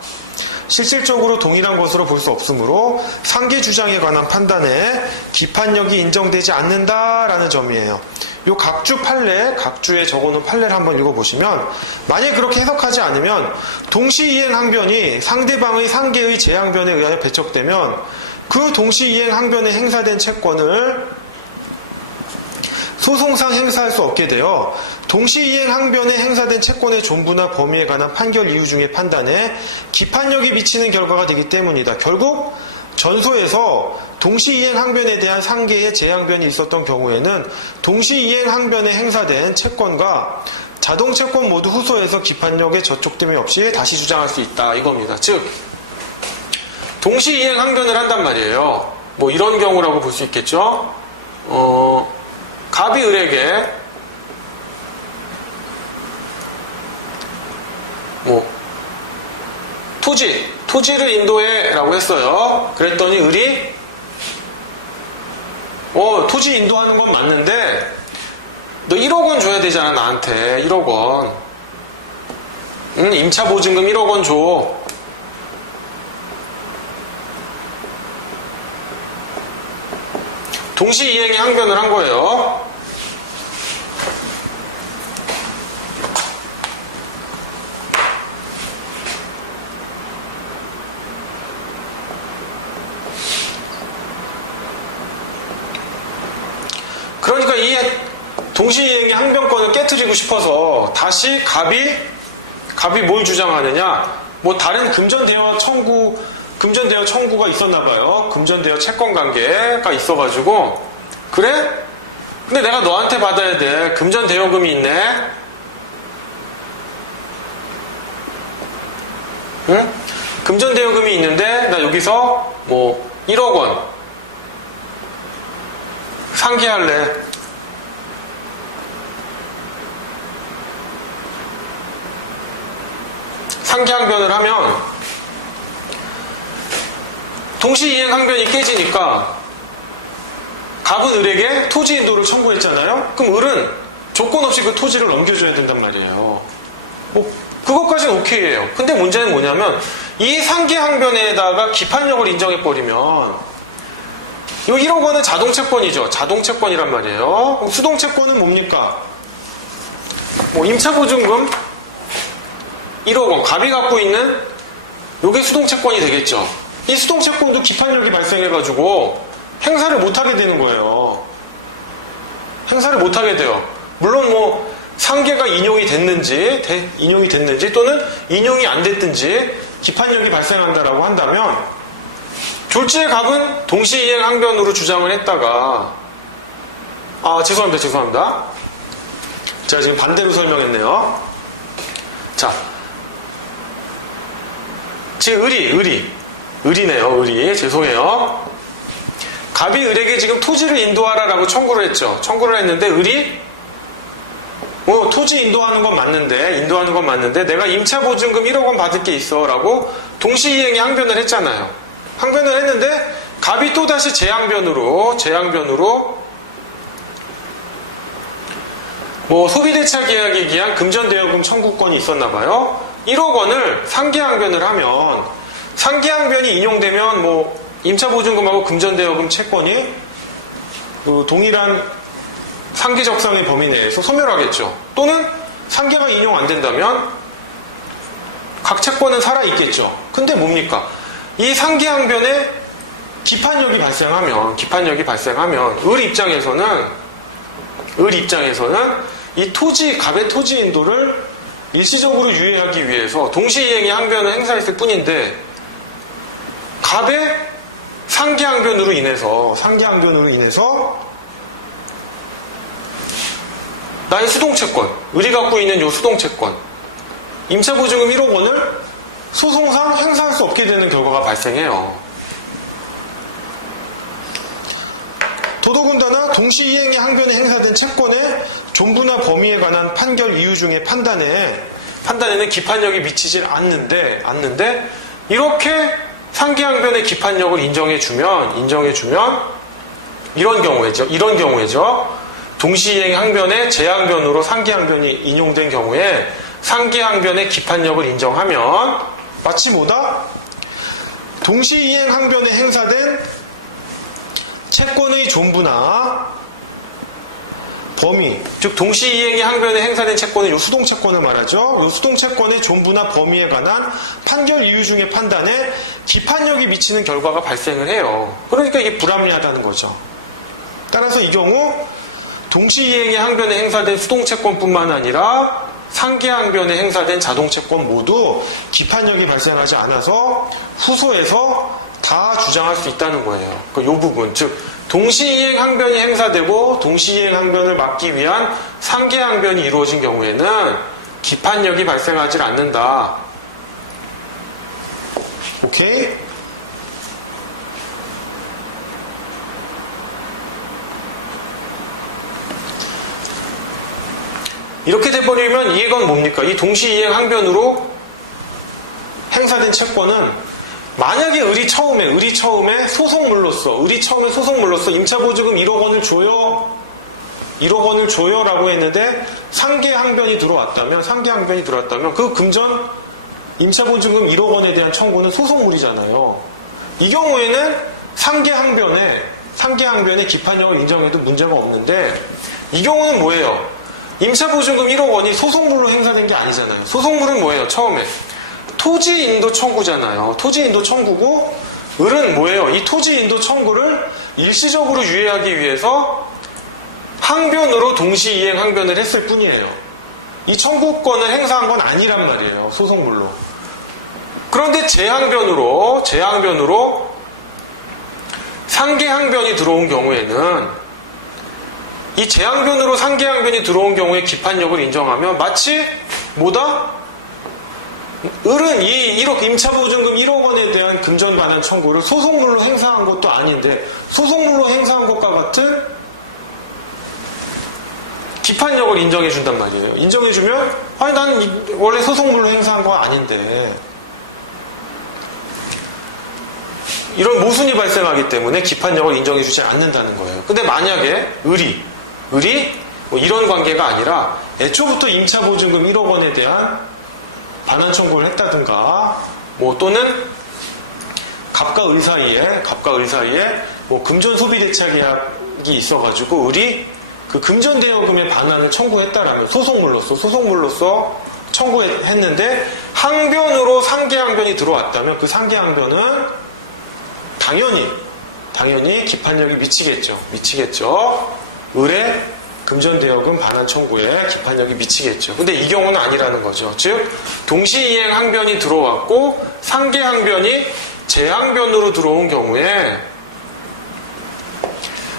실질적으로 동일한 것으로 볼 수 없으므로 상계 주장에 관한 판단에 기판력이 인정되지 않는다라는 점이에요. 요 각주에 적어놓은 판례를 한번 읽어보시면, 만약 그렇게 해석하지 않으면 동시이행 항변이 상대방의 상계의 재항변에 의하여 배척되면 그 동시이행 항변에 행사된 채권을 소송상 행사할 수 없게 되어 동시이행 항변에 행사된 채권의 존부나 범위에 관한 판결 이유 중의 판단에 기판력이 미치는 결과가 되기 때문이다. 결국 전소에서 동시이행 항변에 대한 상계의 재항변이 있었던 경우에는 동시이행 항변에 행사된 채권과 자동채권 모두 후소에서 기판력의 저촉됨이 없이 다시 주장할 수 있다, 이겁니다. 즉 동시이행 항변을 한단 말이에요. 뭐 이런 경우라고 볼 수 있겠죠. 갑이 을에게 토지를 인도해라고 했어요. 그랬더니 을이 토지 인도하는 건 맞는데 너 1억 원 줘야 되잖아, 나한테. 1억 원. 임차 보증금 1억 원 줘. 동시이행의 항변을 한 거예요. 그러니까 이 동시이행의 항변권을 깨트리고 싶어서 다시 갑이 뭘 주장하느냐? 뭐 다른 금전 대여 청구가 있었나봐요. 금전대여 채권관계가 있어가지고, 그래? 근데 내가 너한테 받아야 돼. 금전대여금이 있네? 응? 금전대여금이 있는데, 나 여기서 1억 원 상계할래. 상계항변을 하면 동시이행 항변이 깨지니까 갑은 을에게 토지 인도를 청구했잖아요. 그럼 을은 조건 없이 그 토지를 넘겨줘야 된단 말이에요. 그것까지는 오케이예요. 근데 문제는 뭐냐면 이 상계항변에다가 기판력을 인정해버리면 이 1억 원은 자동채권이죠. 자동채권이란 말이에요. 그럼 수동채권은 뭡니까? 뭐 임차보증금 1억 원, 갑이 갖고 있는 요게 수동채권이 되겠죠. 이 수동채권도 기판력이 발생해가지고 행사를 못하게 되는 거예요. 행사를 못하게 돼요. 물론 뭐 상계가 인용이 됐는지 또는 인용이 안 됐든지 기판력이 발생한다라고 한다면 졸지의 갑은 동시이행 항변으로 주장을 했다가 죄송합니다. 제가 지금 반대로 설명했네요. 자, 지금 의리네요. 죄송해요. 갑이 을에게 지금 토지를 인도하라라고 청구를 했죠. 청구를 했는데 을이 토지 인도하는 건 맞는데 내가 임차보증금 1억 원 받을 게 있어 라고 동시이행에 항변을 했잖아요. 항변을 했는데 갑이 또다시 재항변으로 뭐 소비대차 계약에 기한 금전대여금 청구권이 있었나봐요. 1억 원을 상계항변을 하면 상계항변이 인용되면 뭐 임차보증금하고 금전대여금 채권이 동일한 상계적상의 범위 내에서 소멸하겠죠. 또는 상계가 인용 안 된다면 각 채권은 살아있겠죠. 근데 뭡니까? 이 상계항변에 기판력이 발생하면 을 입장에서는 이 갑의 토지 인도를 일시적으로 유예하기 위해서 동시이행의 항변을 행사했을 뿐인데 갑의 상계항변으로 인해서 나의 수동채권, 을이 갖고 있는 이 수동채권, 임차보증금 1억 원을 소송상 행사할 수 없게 되는 결과가 발생해요. 더더군다나 동시이행의 항변에 행사된 채권의 존부나 범위에 관한 판결 이유 중에 판단에는 기판력이 미치질 않는데 이렇게 상계항변의 기판력을 인정해주면 이런 경우에죠. 동시이행 항변에 재항변으로 상계항변이 인용된 경우에 상계항변의 기판력을 인정하면 마치 동시이행 항변에 행사된 채권의 존부나 범위, 즉 동시이행의 항변에 행사된 채권은 이 수동채권을 말하죠. 이 수동채권의 존부나 범위에 관한 판결 이유 중에 판단에 기판력이 미치는 결과가 발생을 해요. 그러니까 이게 불합리하다는 거죠. 따라서 이 경우 동시이행의 항변에 행사된 수동채권뿐만 아니라 상계항변에 행사된 자동채권 모두 기판력이 발생하지 않아서 후소에서 다 주장할 수 있다는 거예요. 이 부분, 즉 동시이행 항변이 행사되고 동시이행 항변을 막기 위한 상계항변이 이루어진 경우에는 기판력이 발생하지 않는다. 오케이? 이렇게 돼버리면 이건 뭡니까? 이 동시이행 항변으로 행사된 채권은 만약에 을이 처음에 소송물로서 임차보증금 1억 원을 줘요. 1억 원을 줘요라고 했는데 상계항변이 들어왔다면 그 금전 임차보증금 1억 원에 대한 청구는 소송물이잖아요. 이 경우에는 상계항변의 기판력을 인정해도 문제가 없는데 이 경우는 뭐예요? 임차보증금 1억 원이 소송물로 행사된 게 아니잖아요. 소송물은 뭐예요? 처음에 토지인도 청구잖아요. 토지인도 청구고 을은 뭐예요? 이 토지인도 청구를 일시적으로 유예하기 위해서 항변으로 동시이행 항변을 했을 뿐이에요. 이 청구권을 행사한 건 아니란 말이에요. 소송물로. 그런데 재항변으로 상계항변이 들어온 경우에는 이 재항변으로 상계항변이 들어온 경우에 기판력을 인정하면 마치 을은 이 임차보증금 1억 원에 대한 금전 반환 청구를 소송물로 행사한 것도 아닌데 소송물로 행사한 것과 같은 기판력을 인정해준단 말이에요. 인정해주면 난 원래 소송물로 행사한 거 아닌데 이런 모순이 발생하기 때문에 기판력을 인정해주지 않는다는 거예요. 근데 만약에 을이 뭐 이런 관계가 아니라 애초부터 임차보증금 1억 원에 대한 반환 청구를 했다든가 뭐 또는 갑과 을 사이에 뭐 금전 소비 대차 계약이 있어가지고 을이 그 금전 대여금의 반환을 청구했다라면 소송물로서 청구했는데 항변으로 상계항변이 들어왔다면 그 상계항변은 당연히 기판력이 미치겠죠. 을의 금전 대여금 반환 청구에 기판력이 미치겠죠. 근데 이 경우는 아니라는 거죠. 즉 동시이행 항변이 들어왔고 상계항변이 재항변으로 들어온 경우에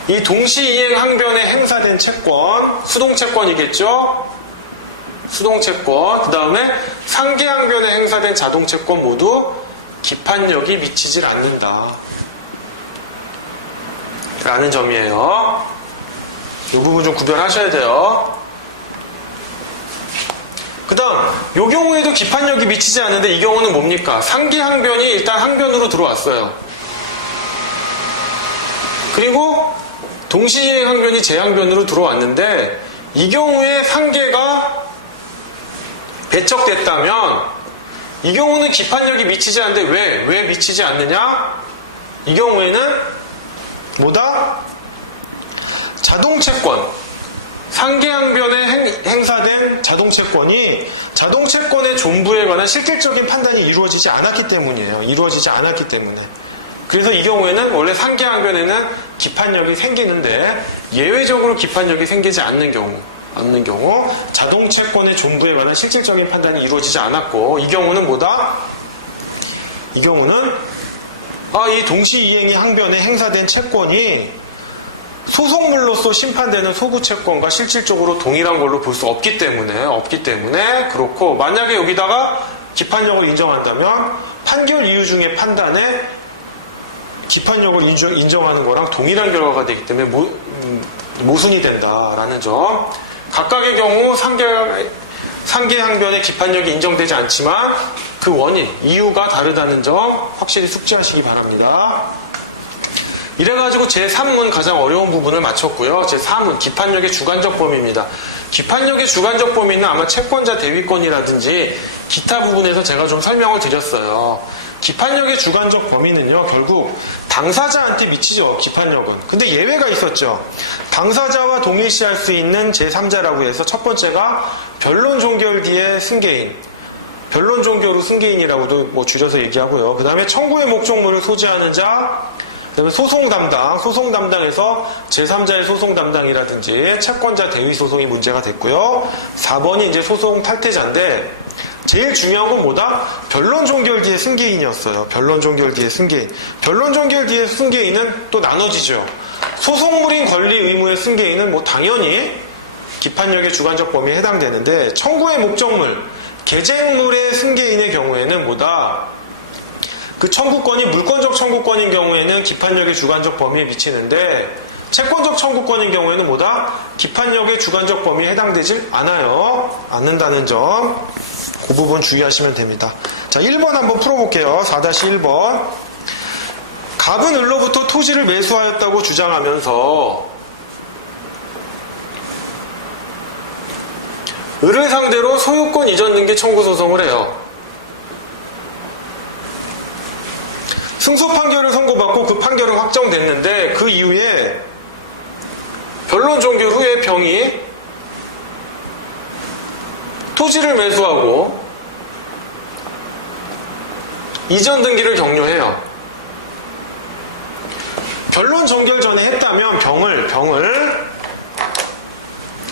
이 동시이행 항변에 행사된 채권, 수동채권이겠죠? 수동채권, 그 다음에 상계항변에 행사된 자동채권 모두 기판력이 미치질 않는다. 라는 점이에요. 이 부분 좀 구별하셔야 돼요. 그 다음, 이 경우에도 기판력이 미치지 않는데 이 경우는 뭡니까? 상계항변이 일단 항변으로 들어왔어요. 그리고 동시이행 항변이 재항변으로 들어왔는데 이 경우에 상계가 배척됐다면 이 경우는 기판력이 미치지 않는데 왜 미치지 않느냐? 이 경우에는 뭐다? 자동채권, 상계항변에 행사된 자동채권이 자동채권의 존부에 관한 실질적인 판단이 이루어지지 않았기 때문이에요. 그래서 이 경우에는 원래 상계항변에는 기판력이 생기는데 예외적으로 기판력이 생기지 않는 경우 자동채권의 존부에 관한 실질적인 판단이 이루어지지 않았고 이 경우는 뭐다? 이 경우는 이 동시이행이 항변에 행사된 채권이 소송물로서 심판되는 소구채권과 실질적으로 동일한 걸로 볼 수 없기 때문에 그렇고 만약에 여기다가 기판력을 인정한다면 판결 이유 중에 판단에 기판력을 인정하는 거랑 동일한 결과가 되기 때문에 모순이 된다라는 점. 각각의 경우 상계항변의 기판력이 인정되지 않지만 그 원인, 이유가 다르다는 점 확실히 숙지하시기 바랍니다. 이래가지고 제3문 가장 어려운 부분을 마쳤고요. 제4문 기판력의 주관적 범위입니다. 기판력의 주관적 범위는 아마 채권자 대위권이라든지 기타 부분에서 제가 좀 설명을 드렸어요. 기판력의 주관적 범위는요, 결국 당사자한테 미치죠, 기판력은. 근데 예외가 있었죠. 당사자와 동일시할 수 있는 제3자라고 해서 첫 번째가 변론 종결 뒤에 승계인, 변론 종결 후 승계인이라고도 뭐 줄여서 얘기하고요. 그 다음에 청구의 목적물을 소지하는 자, 그 다음에 소송 담당에서 제3자의 소송 담당이라든지 채권자 대위 소송이 문제가 됐고요. 4번이 이제 소송 탈퇴자인데, 제일 중요한 건 뭐다? 변론 종결 뒤에 승계인이었어요. 변론 종결 뒤에 승계인은 또 나눠지죠. 소송물인 권리 의무의 승계인은 뭐 당연히 기판력의 주관적 범위에 해당되는데 청구의 목적물, 계쟁물의 승계인의 경우에는 뭐다? 그 청구권이 물권적 청구권인 경우에는 기판력의 주관적 범위에 미치는데 채권적 청구권인 경우에는 뭐다? 기판력의 주관적 범위에 해당되질 않는다는 점. 그 부분 주의하시면 됩니다. 자, 1번 한번 풀어볼게요. 4-1번. 갑은 을로부터 토지를 매수하였다고 주장하면서 을을 상대로 소유권 이전 등기 청구 소송을 해요. 승소 판결을 선고받고 그 판결은 확정됐는데 그 이후에 변론 종결 후에 병이 토지를 매수하고 이전 등기를 격려해요. 변론 종결 전에 했다면 병을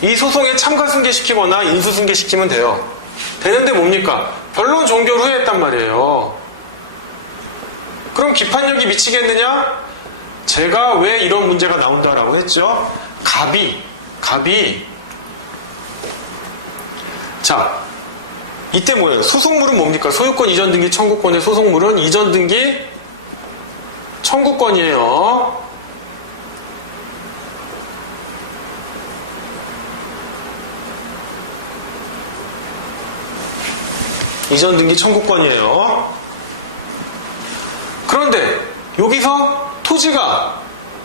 이 소송에 참가 승계시키거나 인수 승계시키면 돼요. 되는데 뭡니까? 변론 종결 후에 했단 말이에요. 그럼 기판력이 미치겠느냐? 제가 왜 이런 문제가 나온다라고 했죠? 갑이 자, 이때 뭐예요? 소송물은 뭡니까? 소유권 이전 등기 청구권의 소송물은 이전 등기 청구권이에요. 이전 등기 청구권이에요. 그런데 여기서 토지가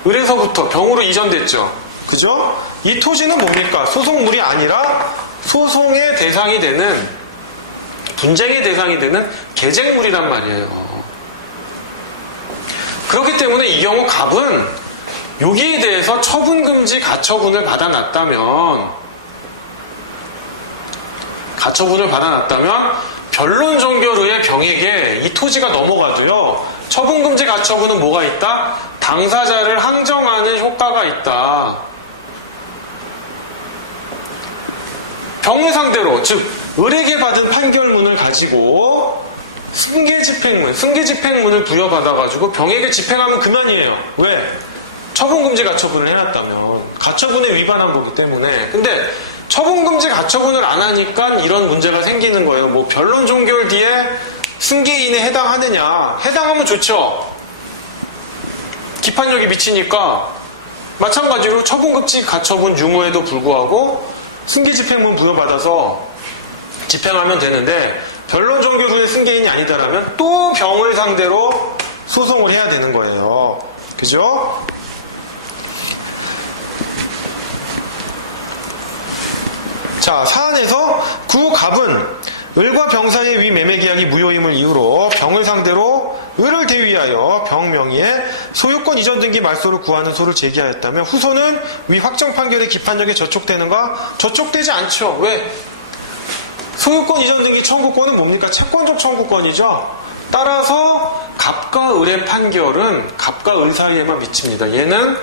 을에서부터 병으로 이전됐죠. 그죠? 이 토지는 뭡니까? 소송물이 아니라 소송의 대상이 되는, 분쟁의 대상이 되는 계쟁물이란 말이에요. 그렇기 때문에 이 경우 갑은 여기에 대해서 처분금지 가처분을 받아놨다면 변론 종결 후에 병에게 이 토지가 넘어가도요. 처분금지 가처분은 뭐가 있다? 당사자를 항정하는 효과가 있다. 병을 상대로, 즉 을에게 받은 판결문을 가지고 승계집행문을 부여받아가지고 병에게 집행하면 그만이에요. 왜? 처분금지 가처분을 해놨다면 가처분에 위반한 거기 때문에. 근데 처분금지 가처분을 안 하니까 이런 문제가 생기는 거예요. 뭐 변론 종결 뒤에 승계인에 해당하느냐? 해당하면 좋죠. 기판력이 미치니까. 마찬가지로 처분금지 가처분 유무에도 불구하고 승계집행문 부여받아서 집행하면 되는데 변론 종결 후에 승계인이 아니다라면 또 병을 상대로 소송을 해야 되는 거예요. 그죠? 자, 사안에서 구갑은 을과 병 사이의 위 매매 계약이 무효임을 이유로 병을 상대로 을을 대위하여 병 명의의 소유권 이전 등기 말소를 구하는 소를 제기하였다면 후소는 위 확정 판결의 기판력에 저촉되는가? 저촉되지 않죠. 왜? 소유권 이전 등기 청구권은 뭡니까? 채권적 청구권이죠. 따라서 갑과 을의 판결은 갑과 을 사이에만 미칩니다. 얘는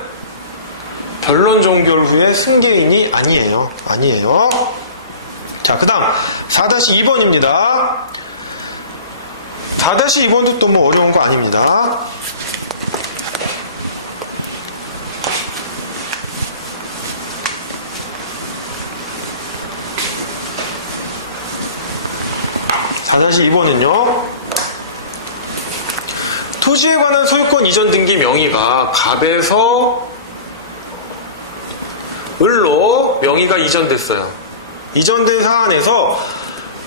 변론 종결 후에 승계인이 아니에요. 자, 그 다음 4-2번입니다. 4-2번도 또 뭐 어려운 거 아닙니다. (4-2번은요) 토지에 관한 소유권 이전 등기 명의가 갑에서 을로 명의가 이전됐어요. 이전된 사안에서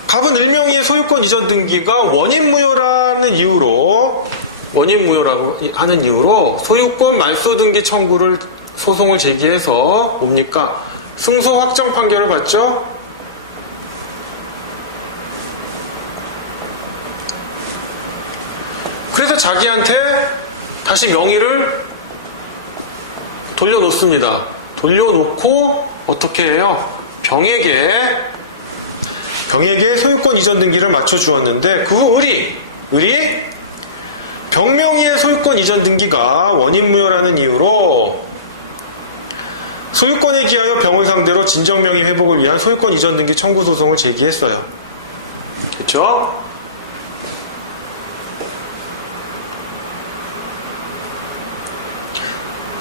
갑은 을 명의의 소유권 이전 등기가 원인무효라고 하는 이유로 소유권 말소 등기 청구를 소송을 제기해서 뭡니까? 승소 확정 판결을 받죠? 그래서 자기한테 다시 명의를 돌려놓습니다. 돌려놓고 어떻게 해요? 병에게 소유권 이전 등기를 맞춰주었는데 그 후 을이 병명의의 소유권 이전 등기가 원인무효라는 이유로 소유권에 기하여 병을 상대로 진정명의 회복을 위한 소유권 이전 등기 청구 소송을 제기했어요. 그렇죠?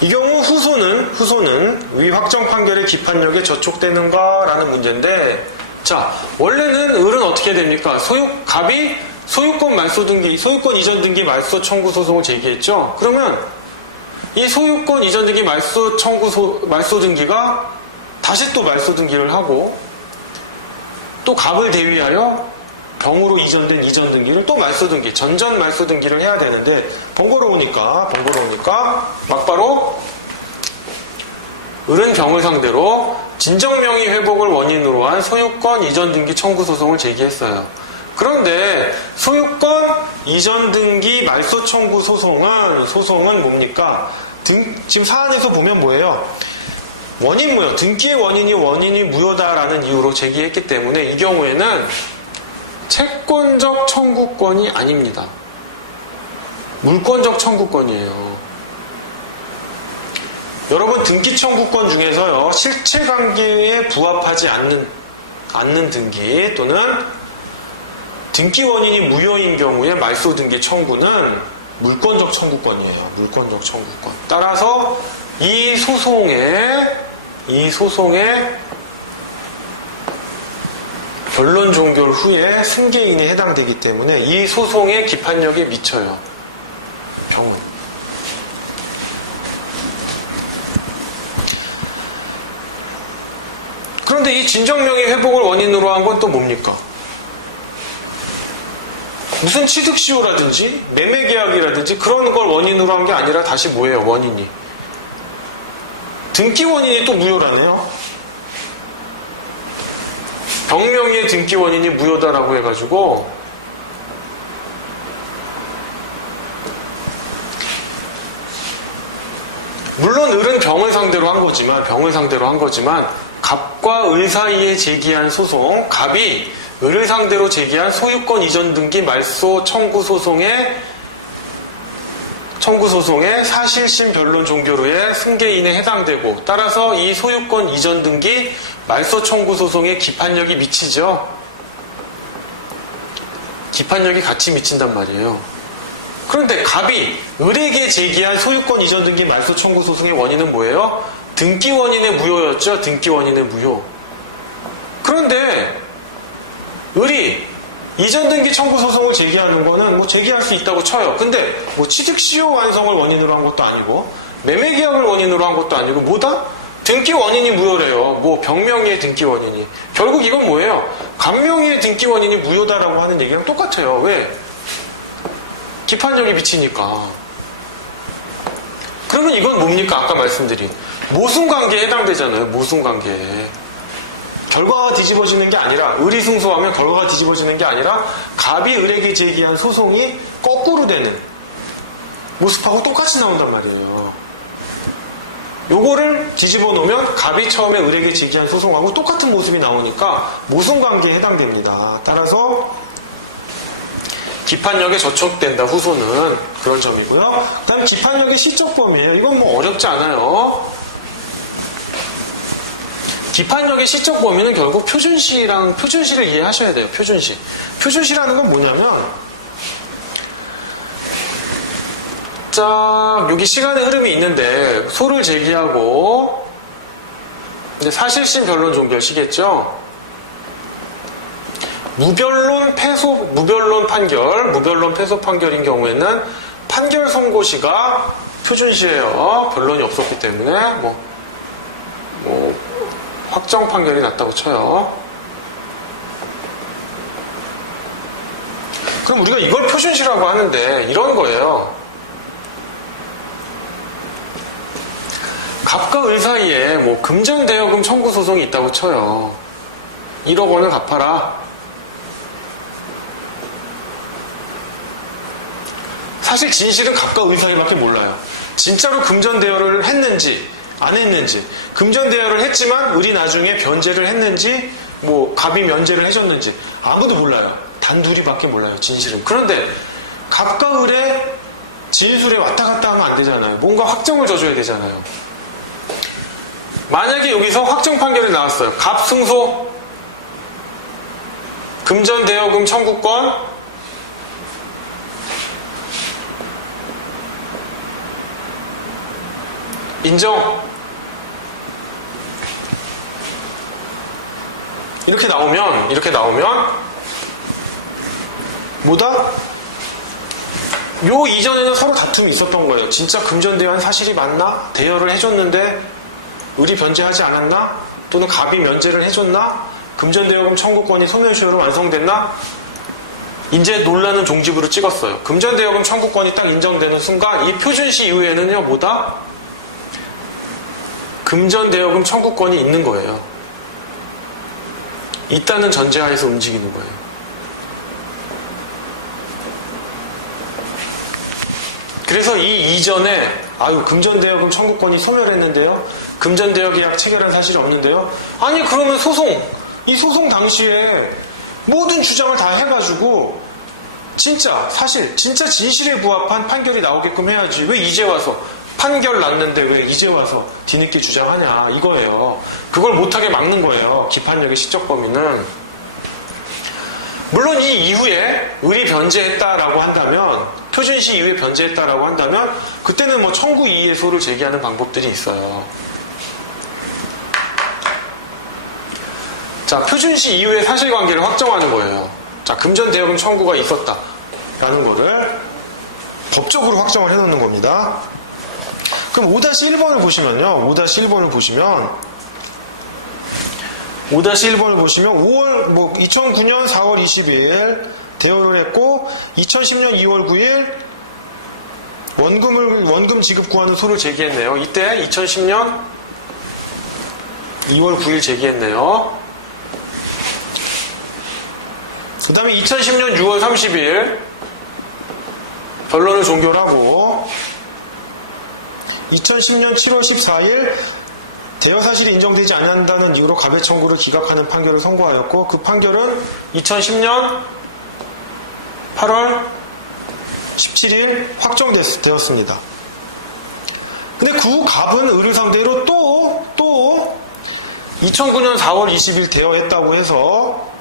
이 경우 후소는 위 확정 판결의 기판력에 저촉되는가라는 문제인데, 자, 원래는 을은 어떻게 됩니까? 갑이 소유권 이전 등기 말소 청구 소송을 제기했죠? 그러면 이 소유권 이전 등기 말소 등기가 다시 또 말소 등기를 하고 또 갑을 대위하여 병으로 이전된 이전 등기를 또 말소 등기, 전전 말소 등기를 해야 되는데 번거로우니까 막바로 을은 병을 상대로 진정명의 회복을 원인으로 한 소유권 이전 등기 청구 소송을 제기했어요. 그런데 소유권 이전 등기 말소 청구 소송은 뭡니까? 지금 사안에서 보면 뭐예요? 원인무효, 등기의 원인이 무효다라는 이유로 제기했기 때문에 이 경우에는 채권적 청구권이 아닙니다. 물권적 청구권이에요. 여러분, 등기 청구권 중에서요, 실체관계에 부합하지 않는 등기 또는 등기 원인이 무효인 경우에 말소 등기 청구는 물권적 청구권이에요. 물권적 청구권. 따라서 이 소송에 변론 종결 후에 승계인에 해당되기 때문에 이 소송의 기판력에 미쳐요. 병은. 그런데 이 진정명의 회복을 원인으로 한 건 또 뭡니까? 무슨 취득시효라든지 매매계약이라든지 그런 걸 원인으로 한 게 아니라 다시 뭐예요? 원인이. 등기 원인이 또 무효라네요. 병명의 등기 원인이 무효다라고 해가지고 병을 상대로 한 거지만 갑과 을 사이에 제기한 소송, 갑이 을을 상대로 제기한 소유권 이전 등기 말소 청구 소송의 사실심 변론 종결후에 승계인에 해당되고, 따라서 이 소유권 이전 등기 말소 청구 소송의 기판력이 미치죠. 기판력이 같이 미친단 말이에요. 그런데 갑이 을에게 제기한 소유권 이전 등기 말소 청구 소송의 원인은 뭐예요? 등기 원인의 무효였죠. 등기 원인의 무효. 그런데 을이 이전 등기 청구 소송을 제기하는 거는 뭐 제기할 수 있다고 쳐요. 근데 뭐 취득 시효 완성을 원인으로 한 것도 아니고 매매 계약을 원인으로 한 것도 아니고 뭐다? 등기 원인이 무효래요. 뭐 병명의의 등기 원인이. 결국 이건 뭐예요? 갑명의의 등기 원인이 무효다라고 하는 얘기랑 똑같아요. 왜? 기판력이 미치니까. 그러면 이건 뭡니까? 아까 말씀드린 모순관계에 해당되잖아요. 모순관계에. 결과가 뒤집어지는 게 아니라, 을이 승소하면 결과가 뒤집어지는 게 아니라 갑이 을에게 제기한 소송이 거꾸로 되는 모습하고 똑같이 나온단 말이에요. 요거를 뒤집어 놓으면 갑이 처음에 을에게 제기한 소송하고 똑같은 모습이 나오니까 모순관계에 해당됩니다. 따라서 기판력에 저촉된다, 후소는. 그런 점이고요. 다음 기판력의 시적 범위예요. 이건 뭐 어렵지 않아요. 기판력의 시적 범위는 결국 표준시를 이해하셔야 돼요. 표준시. 표준시라는 건 뭐냐면, 자, 여기 시간의 흐름이 있는데 소를 제기하고 이제 사실심 변론 종결시겠죠. 무변론 패소 판결인 경우에는 판결 선고시가 표준시예요. 변론이 없었기 때문에 확정 판결이 났다고 쳐요. 그럼 우리가 이걸 표준시라고 하는데 이런 거예요. 갑과 을 사이에 금전대여금 청구 소송이 있다고 쳐요. 1억 원을 갚아라. 사실 진실은 갑과 을 사이밖에 몰라요. 진짜로 금전대여를 했는지 안 했는지, 금전대여를 했지만 을이 나중에 변제를 했는지, 갑이 면제를 해줬는지 아무도 몰라요. 단둘이밖에 몰라요. 진실은. 그런데 갑과 을의 진술에 왔다 갔다 하면 안 되잖아요. 뭔가 확정을 져줘야 되잖아요. 만약에 여기서 확정 판결이 나왔어요. 갑 승소, 금전대여금 청구권, 인정. 이렇게 나오면 뭐다? 요 이전에는 서로 다툼이 있었던 거예요. 진짜 금전대여한 사실이 맞나? 대여를 해줬는데 을이 변제하지 않았나? 또는 갑이 면제를 해줬나? 금전대여금 청구권이 소멸시효로 완성됐나? 이제 논란은 종집으로 찍었어요. 금전대여금 청구권이 딱 인정되는 순간 이 표준시 이후에는요, 뭐다? 금전대여금 청구권이 있는 거예요. 있다는 전제하에서 움직이는 거예요. 그래서 이 이전에 금전대여금 청구권이 소멸했는데요. 금전대여계약 체결한 사실이 없는데요. 아니 그러면 이 소송 당시에 모든 주장을 다 해가지고 진짜 진실에 부합한 판결이 나오게끔 해야지. 왜 이제 와서 판결 났는데 왜 이제 와서 뒤늦게 주장하냐 이거예요. 그걸 못하게 막는 거예요. 기판력의 시적 범위는. 물론 이 이후에 을이 변제했다라고 한다면, 표준시 이후에 변제했다라고 한다면 그때는 청구 이의의 소를 제기하는 방법들이 있어요. 자, 표준시 이후에 사실관계를 확정하는 거예요. 자, 금전대여금 청구가 있었다라는 거를 법적으로 확정을 해놓는 겁니다. 그럼 5-1번을 보시면요. 5-1번을 보시면 2009년 4월 20일 대여를 했고 2010년 2월 9일 원금 지급 구하는 소를 제기했네요. 이때 2010년 2월 9일 제기했네요. 그 다음에 2010년 6월 30일 변론을 종결하고 2010년 7월 14일 대여 사실이 인정되지 않는다는 이유로 가배 청구를 기각하는 판결을 선고하였고 그 판결은 2010년 8월 17일 확정되었습니다. 근데 그 갑은 의뢰 상대로 또 2009년 4월 20일 대여했다고 해서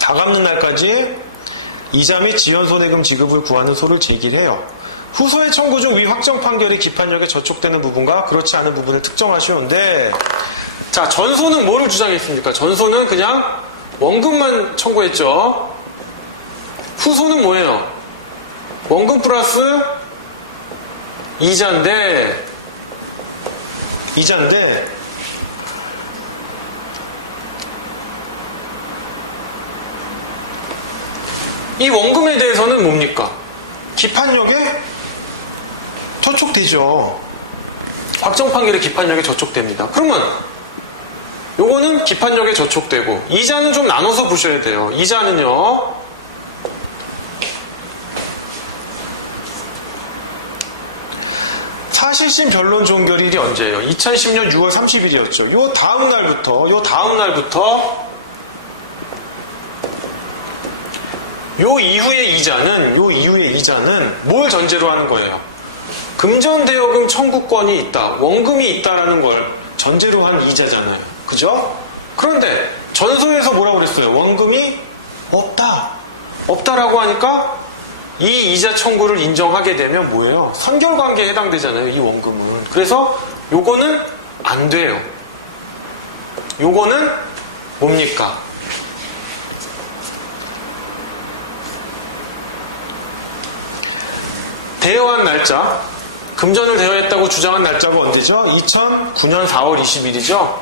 다 갚는 날까지 이자 및 지연 손해금 지급을 구하는 소를 제기해요. 후소의 청구 중 위 확정 판결이 기판력에 저촉되는 부분과 그렇지 않은 부분을 특정하시오는데, 자, 전소는 뭐를 주장했습니까? 전소는 그냥 원금만 청구했죠. 후소는 뭐예요? 원금 플러스 이자인데 이 원금에 대해서는 뭡니까? 기판력에 저촉되죠. 확정 판결의 기판력에 저촉됩니다. 그러면 요거는 기판력에 저촉되고 이자는 좀 나눠서 보셔야 돼요. 이자는요, 사실심 변론 종결일이 언제예요? 2010년 6월 30일이었죠. 요 다음 날부터 요 이후의 이자는 뭘 전제로 하는 거예요? 금전대여금 청구권이 있다, 원금이 있다라는 걸 전제로 한 이자잖아요. 그죠? 그런데 전소에서 뭐라고 그랬어요? 원금이 없다라고 하니까 이 이자 청구를 인정하게 되면 뭐예요? 선결관계에 해당되잖아요, 이 원금은. 그래서 요거는 안 돼요. 요거는 뭡니까? 대여한 날짜, 금전을 대여했다고 주장한 날짜가 언제죠? 2009년 4월 20일이죠.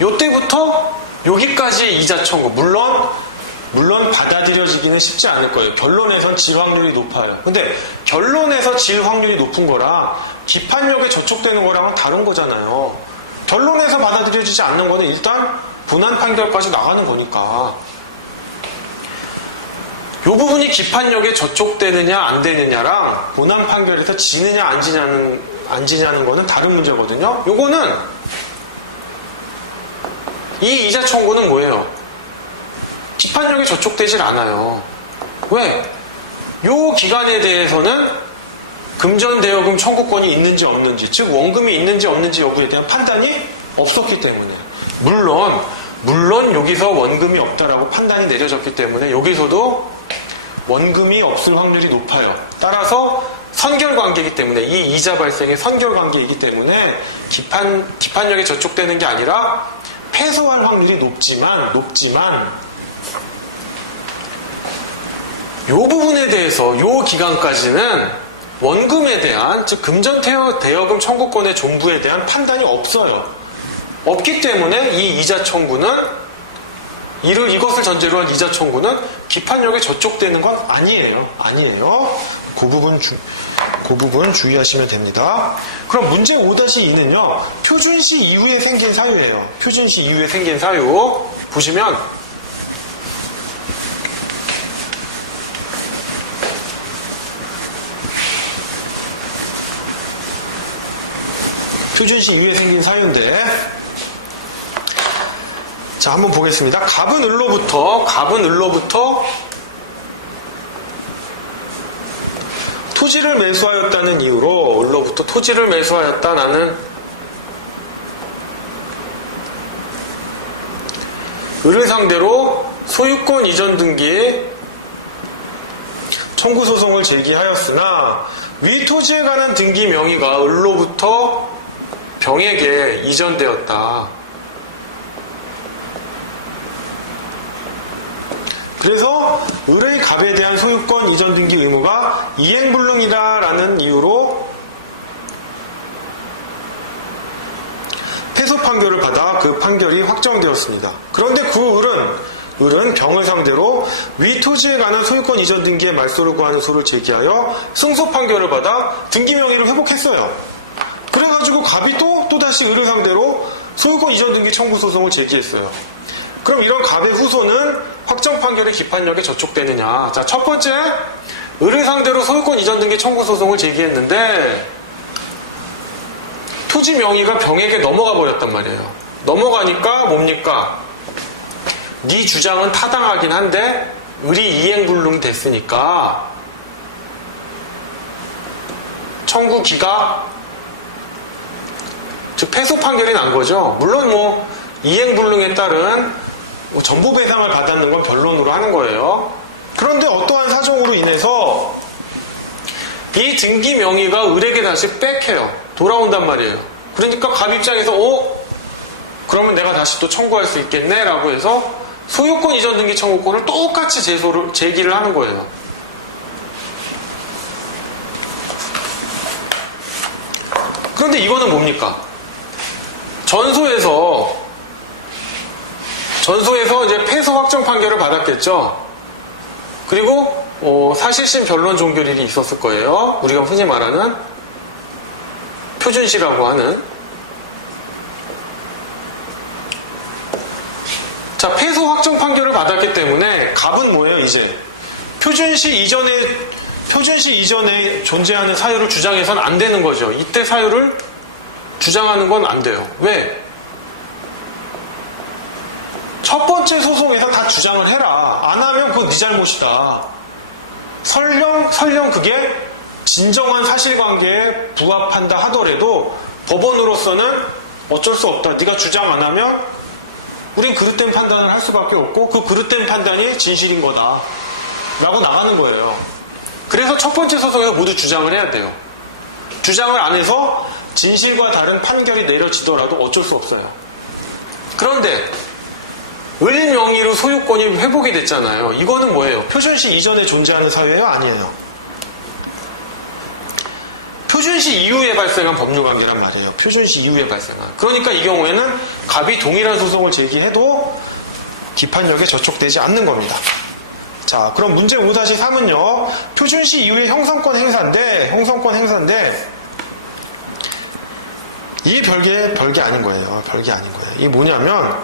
요때부터 여기까지 이자 청구, 물론 받아들여지기는 쉽지 않을 거예요. 결론에선 질 확률이 높아요. 근데 결론에서 질 확률이 높은 거랑 기판력에 저촉되는 거랑은 다른 거잖아요. 결론에서 받아들여지지 않는 거는 일단 분한 판결까지 나가는 거니까. 이 부분이 기판력에 저촉되느냐 안 되느냐랑 분한 판결에서 지느냐 안 지냐는 거는 다른 문제거든요. 요거는 이 이자 청구는 뭐예요? 기판력에 저촉되질 않아요. 왜? 요 기간에 대해서는 금전대여금 청구권이 있는지 없는지, 즉 원금이 있는지 없는지 여부에 대한 판단이 없었기 때문에, 물론 여기서 원금이 없다라고 판단이 내려졌기 때문에 여기서도 원금이 없을 확률이 높아요. 따라서 선결관계이기 때문에, 이 이자 발생의 선결관계이기 때문에 기판력에 저촉되는 게 아니라 패소할 확률이 높지만 요 부분에 대해서 요 기간까지는 원금에 대한, 즉 금전대여금 청구권의 존부에 대한 판단이 없어요. 없기 때문에 이 이자 청구는, 이것을 전제로 한 이자 청구는 기판력에 저촉되는 건 아니에요. 그 부분 주의하시면 됩니다. 그럼 문제 5-2는요, 표준시 이후에 생긴 사유예요. 표준시 이후에 생긴 사유 보시면, 표준시 이후에 생긴 사유인데, 자, 한번 보겠습니다. 갑은 을로부터 토지를 매수하였다는 이유로, 을로부터 토지를 매수하였다, 나는 을을 상대로 소유권 이전 등기 청구 소송을 제기하였으나 위 토지에 관한 등기 명의가 을로부터 병에게 이전되었다. 그래서 을의 갑에 대한 소유권 이전 등기 의무가 이행불능이다라는 이유로 패소 판결을 받아 그 판결이 확정되었습니다. 그런데 그 을은 병을 상대로 위 토지에 관한 소유권 이전 등기의 말소를 구하는 소를 제기하여 승소 판결을 받아 등기 명의를 회복했어요. 그래가지고 갑이 또다시 을을 상대로 소유권 이전 등기 청구 소송을 제기했어요. 그럼 이런 갑의 후소는 확정 판결의 기판력에 저촉되느냐? 자, 첫 번째, 을을 상대로 소유권 이전 등기 청구 소송을 제기했는데 토지 명의가 병에게 넘어가 버렸단 말이에요. 넘어가니까 뭡니까? 네 주장은 타당하긴 한데 을이 이행불능이 됐으니까 청구 기각, 즉 패소 판결이 난 거죠. 물론 뭐 이행불능에 따른 전부 배상을 받았는 건 변론으로 하는 거예요. 그런데 어떠한 사정으로 인해서 이 등기 명의가 을에게 다시 뺏겨요. 돌아온단 말이에요. 그러니까 갑 입장에서 그러면 내가 다시 또 청구할 수 있겠네 라고 해서 소유권 이전 등기 청구권을 똑같이 제기를 하는 거예요. 그런데 이거는 뭡니까? 전소에서 이제 패소 확정 판결을 받았겠죠. 그리고 사실심 변론 종결일이 있었을 거예요. 우리가 흔히 말하는 표준시라고 하는. 자, 패소 확정 판결을 받았기 때문에 갑은 뭐예요? 이제 표준시 이전에 존재하는 사유를 주장해서는 안 되는 거죠. 이때 사유를 주장하는 건 안 돼요. 왜? 첫 번째 소송에서 다 주장을 해라. 안 하면 그거 네 잘못이다. 설령 그게 진정한 사실관계에 부합한다 하더라도 법원으로서는 어쩔 수 없다. 네가 주장 안 하면 우린 그릇된 판단을 할 수밖에 없고 그 그릇된 판단이 진실인 거다. 라고 나가는 거예요. 그래서 첫 번째 소송에서 모두 주장을 해야 돼요. 주장을 안 해서 진실과 다른 판결이 내려지더라도 어쩔 수 없어요. 그런데 을 명의로 소유권이 회복이 됐잖아요. 이거는 뭐예요? 표준시 이전에 존재하는 사유예요? 아니에요. 표준시 이후에 발생한 법률관계란 말이에요. 표준시 이후에 발생한. 그러니까 이 경우에는 갑이 동일한 소송을 제기해도 기판력에 저촉되지 않는 겁니다. 자, 그럼 문제 5-3은요. 표준시 이후의 형성권 행사인데 이게 별게 아닌 거예요. 별게 아닌 거예요. 이게 뭐냐면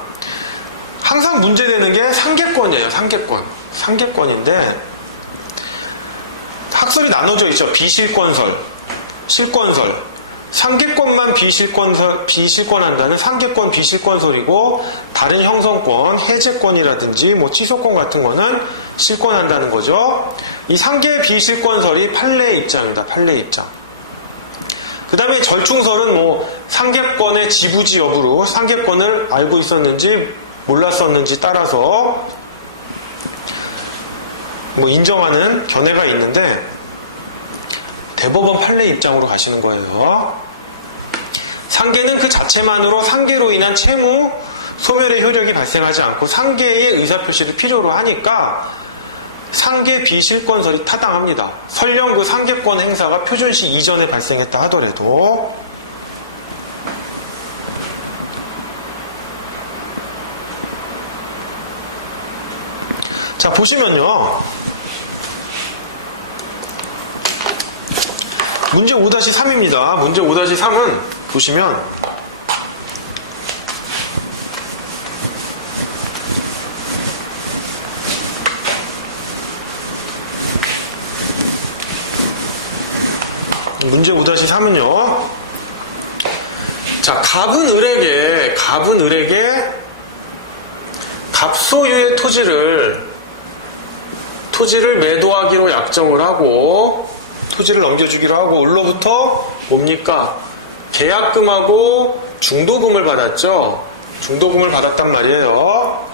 항상 문제되는 게 상계권이에요. 상계권인데 학설이 나눠져 있죠. 비실권설, 실권설. 상계권만 비실권한다는 상계권 비실권설이고 다른 형성권, 해제권이라든지 뭐 취소권 같은 거는 실권한다는 거죠. 이 상계 비실권설이 판례의 입장입니다. 판례의 입장. 그 다음에 절충설은 뭐 상계권의 지부지 여부로 상계권을 알고 있었는지 몰랐었는지 따라서 뭐 인정하는 견해가 있는데 대법원 판례 입장으로 가시는 거예요. 상계는 그 자체만으로 상계로 인한 채무 소멸의 효력이 발생하지 않고 상계의 의사표시를 필요로 하니까 상계 비실권설이 타당합니다. 설령 그 상계권 행사가 표준시 이전에 발생했다 하더라도. 자, 보시면요. 문제 5-3입니다. 문제 5-3은 보시면 문제 5-3은요. 자, 갑은 을에게 갑소유의 토지를 매도하기로 약정을 하고 토지를 넘겨주기로 하고 을로부터 뭡니까? 계약금하고 중도금을 받았죠. 중도금을 받았단 말이에요.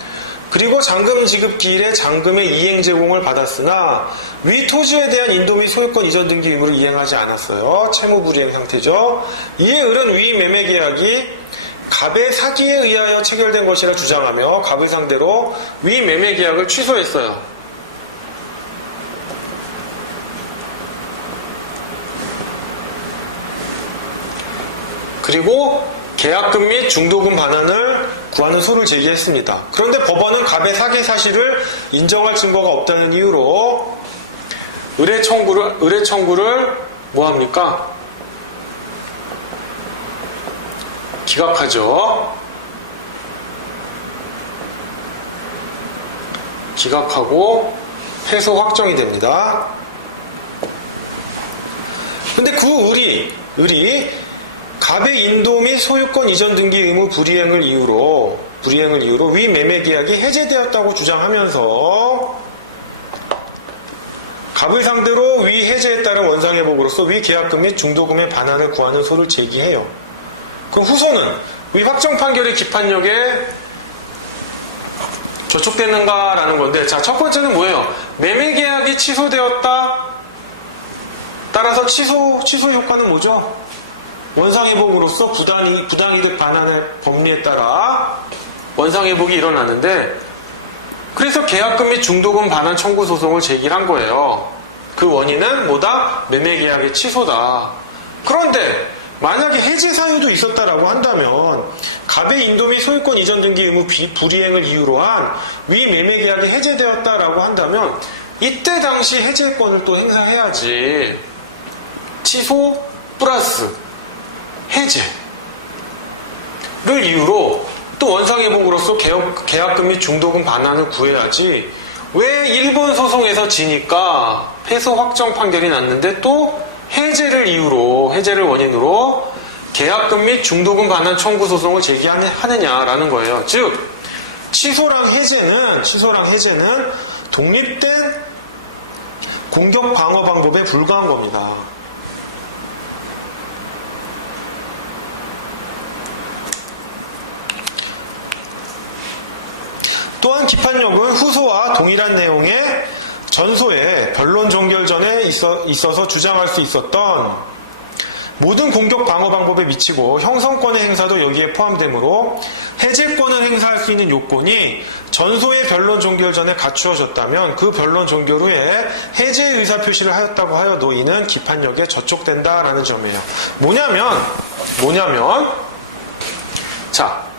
그리고 잔금 지급 기일에 잔금의 이행 제공을 받았으나 위 토지에 대한 인도 및 소유권 이전 등기 의무를 이행하지 않았어요. 채무 불이행 상태죠. 이에 을은 위 매매 계약이 갑의 사기에 의하여 체결된 것이라 주장하며 갑을 상대로 위 매매 계약을 취소했어요. 그리고 계약금 및 중도금 반환을 구하는 소를 제기했습니다. 그런데 법원은 갑의 사기 사실을 인정할 증거가 없다는 이유로 의뢰 청구를 뭐합니까? 기각하죠. 기각하고 패소 확정이 됩니다. 근데 그 을이 갑의 인도 및 소유권 이전 등기 의무 불이행을 이유로 위 매매 계약이 해제되었다고 주장하면서 갑을 상대로 위 해제에 따른 원상회복으로서 위 계약금 및 중도금의 반환을 구하는 소를 제기해요. 그럼 후소는 위 확정 판결의 기판력에 저촉되는가라는 건데, 자, 첫 번째는 뭐예요? 매매 계약이 취소되었다. 따라서 취소 효과는 뭐죠? 원상회복으로서 부당이득 반환의 법리에 따라 원상회복이 일어나는데, 그래서 계약금 및 중도금 반환 청구 소송을 제기한 거예요. 그 원인은 뭐다? 매매 계약의 취소다. 그런데 만약에 해제 사유도 있었다라고 한다면 갑의 인도 및 소유권 이전 등기 의무 불이행을 이유로 한 위 매매 계약이 해제되었다라고 한다면 이때 당시 해제권을 또 행사해야지. 취소 플러스 해제를 이유로 또 원상회복으로서 계약금 및 중도금 반환을 구해야지. 왜 일본 소송에서 지니까 패소 확정 판결이 났는데 또 해제를 원인으로 계약금 및 중도금 반환 청구 소송을 제기하느냐라는 거예요. 즉 취소랑 해제는 독립된 공격 방어 방법에 불과한 겁니다. 또한 기판력은 후소와 동일한 내용의 전소의 변론 종결 전에 있어서 주장할 수 있었던 모든 공격 방어 방법에 미치고 형성권의 행사도 여기에 포함되므로 해제권을 행사할 수 있는 요건이 전소의 변론 종결 전에 갖추어졌다면 그 변론 종결 후에 해제 의사 표시를 하였다고 하여도 이는 기판력에 저촉된다라는 점이에요. 뭐냐면 자,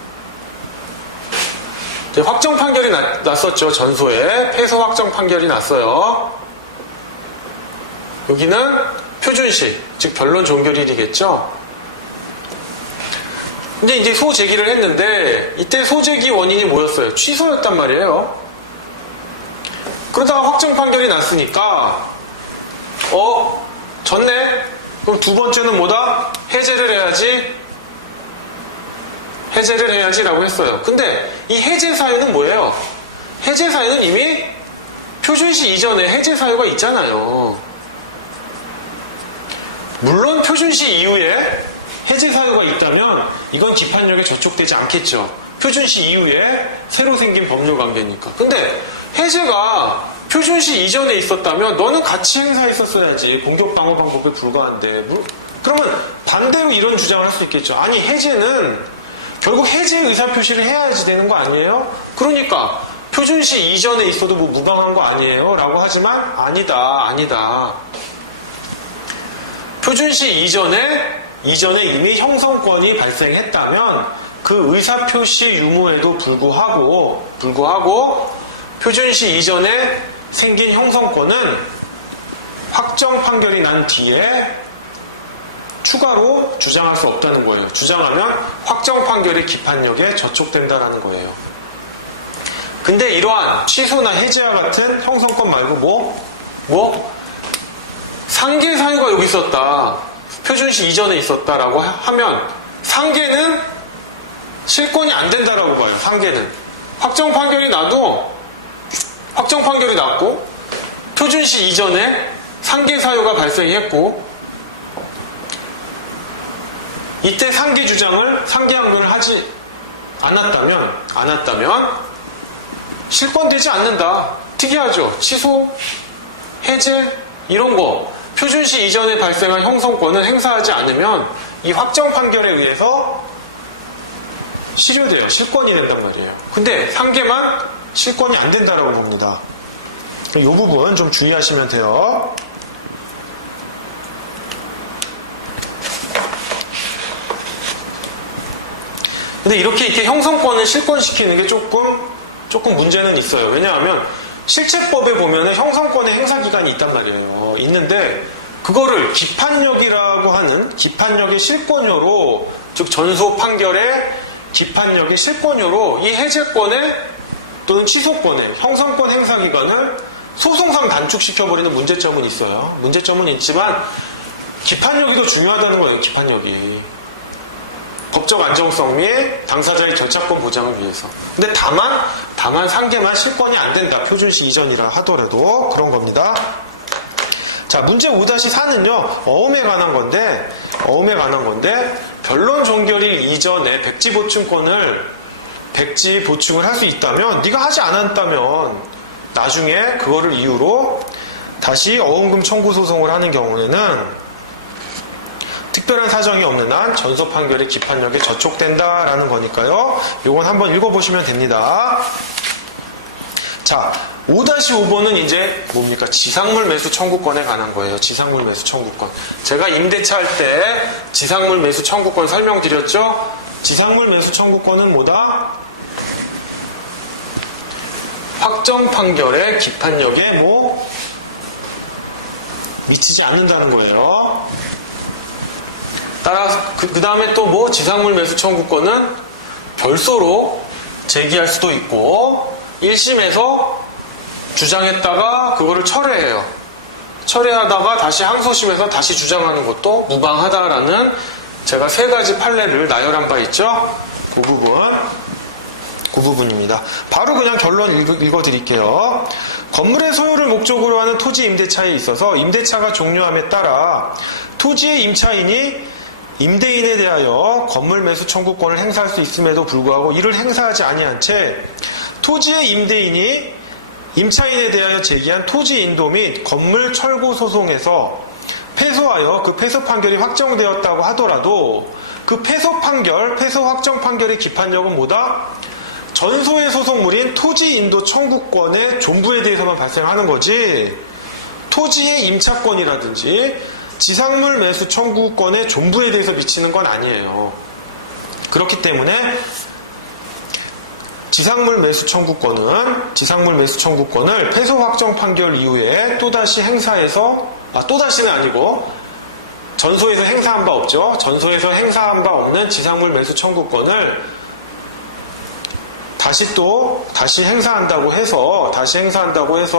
확정 판결이 났었죠. 전소에 패소 확정 판결이 났어요. 여기는 표준시, 즉 변론 종결일이겠죠. 근데 이제 소 제기를 했는데 이때 소 제기 원인이 뭐였어요? 취소였단 말이에요. 그러다가 확정 판결이 났으니까 졌네. 그럼 두 번째는 뭐다? 해제를 해야지라고 했어요. 근데 이 해제 사유는 뭐예요? 해제 사유는 이미 표준시 이전에 해제 사유가 있잖아요. 물론 표준시 이후에 해제 사유가 있다면 이건 기판력에 저촉되지 않겠죠. 표준시 이후에 새로 생긴 법률 관계니까. 근데 해제가 표준시 이전에 있었다면 너는 같이 행사했었어야지. 공격 방어 방법에 불과한데. 그러면 반대로 이런 주장을 할 수 있겠죠. 아니 해제는 결국 해제 의사표시를 해야지 되는 거 아니에요? 그러니까 표준시 이전에 있어도 뭐 무방한 거 아니에요? 라고 하지만 아니다. 표준시 이전에 이미 형성권이 발생했다면 그 의사표시 유무에도 불구하고 표준시 이전에 생긴 형성권은 확정 판결이 난 뒤에 추가로 주장할 수 없다는 거예요. 주장하면 확정 판결의 기판력에 저촉된다는 거예요. 근데 이러한 취소나 해제와 같은 형성권 말고 상계 사유가 여기 있었다. 표준시 이전에 있었다라고 하면 상계는 실권이 안 된다라고 봐요. 상계는. 확정 판결이 났고 표준시 이전에 상계 사유가 발생했고 이때 상계 항변을 하지 않았다면 실권되지 않는다. 특이하죠. 취소, 해제 이런 거 표준시 이전에 발생한 형성권을 행사하지 않으면 이 확정 판결에 의해서 실효돼요. 실권이 된단 말이에요. 근데 상계만 실권이 안 된다라고 봅니다. 이 부분 좀 주의하시면 돼요. 근데 이렇게 형성권을 실권시키는 게 조금 문제는 있어요. 왜냐하면 실체법에 보면 형성권의 행사기간이 있단 말이에요. 있는데 그거를 기판력이라고 하는 기판력의 실권료로, 즉 전소 판결의 기판력의 실권료로 이 해제권의 또는 취소권의 형성권 행사기간을 소송상 단축시켜버리는 문제점은 있어요. 문제점은 있지만 기판력이 더 중요하다는 거예요. 기판력이. 법적 안정성 및 당사자의 결차권 보장을 위해서. 근데 다만 상계만 실권이 안 된다. 표준시 이전이라 하더라도 그런 겁니다. 자, 문제 5-4는요. 어음에 관한 건데 변론 종결일 이전에 백지 보충을 할 수 있다면, 네가 하지 않았다면 나중에 그거를 이유로 다시 어음금 청구 소송을 하는 경우에는 특별한 사정이 없는 한 전소 판결의 기판력에 저촉된다라는 거니까요. 요건 한번 읽어보시면 됩니다. 자, 5-5번은 이제 뭡니까? 지상물 매수 청구권에 관한 거예요. 지상물 매수 청구권. 제가 임대차 할 때 지상물 매수 청구권 설명드렸죠? 지상물 매수 청구권은 뭐다? 확정 판결의 기판력에 미치지 않는다는 거예요. 따라서 그 다음에 또 지상물 매수 청구권은 별소로 제기할 수도 있고 1심에서 주장했다가 그거를 철회해요. 철회하다가 다시 항소심에서 다시 주장하는 것도 무방하다라는 제가 3가지 판례를 나열한 바 있죠. 그 부분입니다. 바로 그냥 결론 읽어드릴게요. 건물의 소유를 목적으로 하는 토지 임대차에 있어서 임대차가 종료함에 따라 토지의 임차인이 임대인에 대하여 건물 매수 청구권을 행사할 수 있음에도 불구하고 이를 행사하지 아니한 채 토지의 임대인이 임차인에 대하여 제기한 토지 인도 및 건물 철거 소송에서 패소하여 그 패소 판결이 확정되었다고 하더라도 그 패소 확정 판결의 기판력은 뭐다? 전소의 소송물인 토지 인도 청구권의 존부에 대해서만 발생하는 거지, 토지의 임차권이라든지 지상물 매수 청구권의 존부에 대해서 미치는 건 아니에요. 그렇기 때문에 지상물 매수 청구권을 패소 확정 판결 이후에 또다시 또다시는 아니고 전소에서 행사한 바 없죠. 전소에서 행사한 바 없는 지상물 매수 청구권을 다시 행사한다고 해서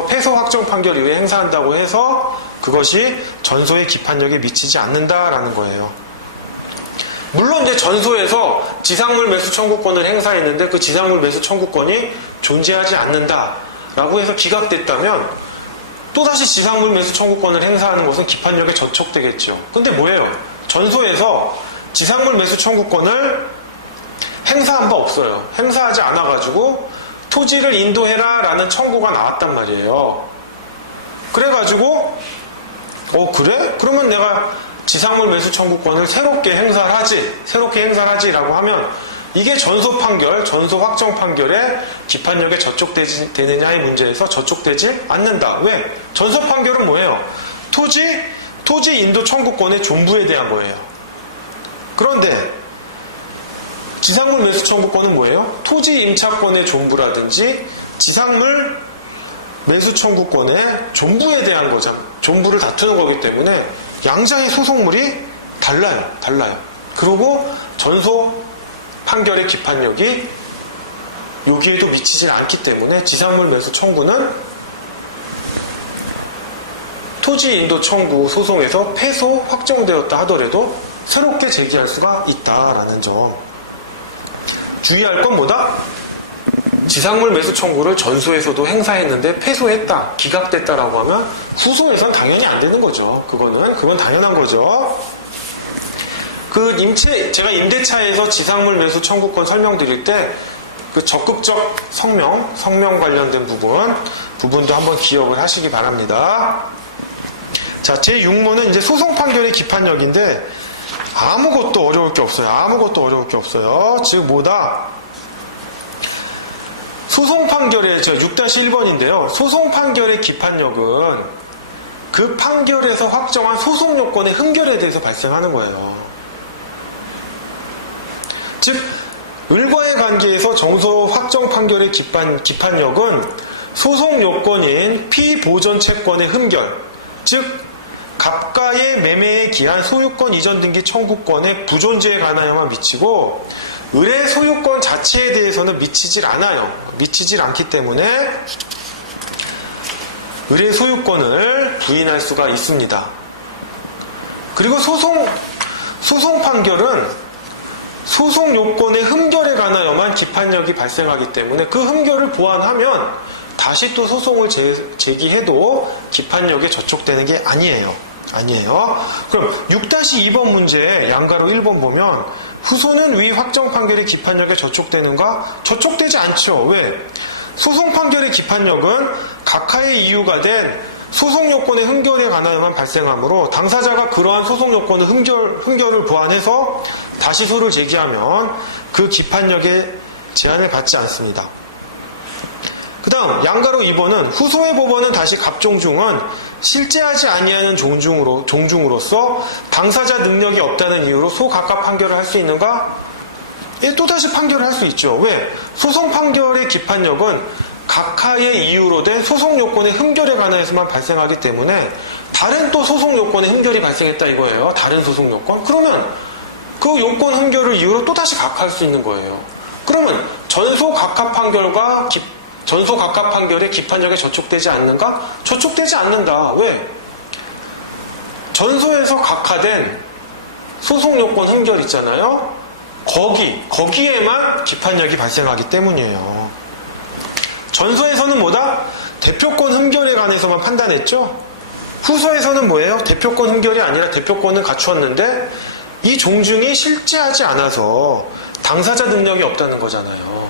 패소 확정 판결 이후에 행사한다고 해서 그것이 전소의 기판력에 미치지 않는다라는 거예요. 물론 이제 전소에서 지상물 매수 청구권을 행사했는데 그 지상물 매수 청구권이 존재하지 않는다라고 해서 기각됐다면 또다시 지상물 매수 청구권을 행사하는 것은 기판력에 저촉되겠죠. 근데 뭐예요? 전소에서 지상물 매수 청구권을 행사한 바 없어요. 행사하지 않아가지고 토지를 인도해라 라는 청구가 나왔단 말이에요. 그래가지고 그래? 그러면 내가 지상물 매수 청구권을 새롭게 행사를 하지 라고 하면 이게 전소 확정 판결의 기판력에 저촉되느냐의 문제에서 저촉되지 않는다. 왜? 전소 판결은 뭐예요? 토지 인도 청구권의 존부에 대한 거예요. 그런데 지상물 매수 청구권은 뭐예요? 토지 임차권의 존부라든지 지상물 매수 청구권의 존부에 대한 거잖아. 존부를 다투는 거기 때문에 양자의 소송물이 달라요. 그리고 전소 판결의 기판력이 여기에도 미치질 않기 때문에 지상물 매수 청구는 토지 인도 청구 소송에서 패소 확정되었다 하더라도 새롭게 제기할 수가 있다라는 점. 주의할 건 뭐다? 지상물 매수 청구를 전소에서도 행사했는데 패소했다, 기각됐다라고 하면 후소에선 당연히 안 되는 거죠. 그건 당연한 거죠. 제가 임대차에서 지상물 매수 청구권 설명드릴 때 그 적극적 성명 관련된 부분도 한번 기억을 하시기 바랍니다. 자, 제6문은 이제 소송 판결의 기판력인데 아무것도 어려울 게 없어요. 즉 뭐다? 소송 판결의 6-1번인데요. 소송 판결의 기판력은 그 판결에서 확정한 소송 요건의 흠결에 대해서 발생하는 거예요. 즉 을과의 관계에서 정소 확정 판결의 기판력은 소송 요건인 피보전 채권의 흠결, 즉 갑과의 매매에 기한 소유권 이전 등기 청구권의 부존재에 관하여만 미치고 을의 소유권 자체에 대해서는 미치질 않아요. 미치질 않기 때문에 을의 소유권을 부인할 수가 있습니다. 그리고 소송 판결은 소송 요건의 흠결에 관하여만 기판력이 발생하기 때문에 그 흠결을 보완하면 다시 또 소송을 제기해도 기판력에 저촉되는 게 아니에요. 그럼 6-2번 문제 양가로 1번 보면 후소는 위 확정 판결의 기판력에 저촉되는가? 저촉되지 않죠. 왜? 소송 판결의 기판력은 각하의 이유가 된 소송 요건의 흠결에 관하여만 발생하므로 당사자가 그러한 소송 요건의 흠결을 보완해서 다시 소를 제기하면 그 기판력에 제한을 받지 않습니다. 그 다음 양가로 2번은 후소의 법원은 다시 갑종중은 실제하지 아니하는 종중으로서 당사자 능력이 없다는 이유로 소각각 판결을 할 수 있는가? 예, 또다시 판결을 할 수 있죠. 왜? 소송 판결의 기판력은 각하의 이유로 된 소송 요건의 흠결에 관해서만 발생하기 때문에 다른 또 소송 요건의 흠결이 발생했다 이거예요. 다른 소송 요건? 그러면 그 요건 흠결을 이유로 또다시 각하할 수 있는 거예요. 그러면 전소 각하 판결의 기판력에 저촉되지 않는가? 저촉되지 않는다. 왜? 전소에서 각하된 소송 요건 흠결 있잖아요. 거기에만 기판력이 발생하기 때문이에요. 전소에서는 뭐다? 대표권 흠결에 관해서만 판단했죠. 후소에서는 뭐예요? 대표권 흠결이 아니라 대표권을 갖추었는데 이 종중이 실제하지 않아서 당사자 능력이 없다는 거잖아요.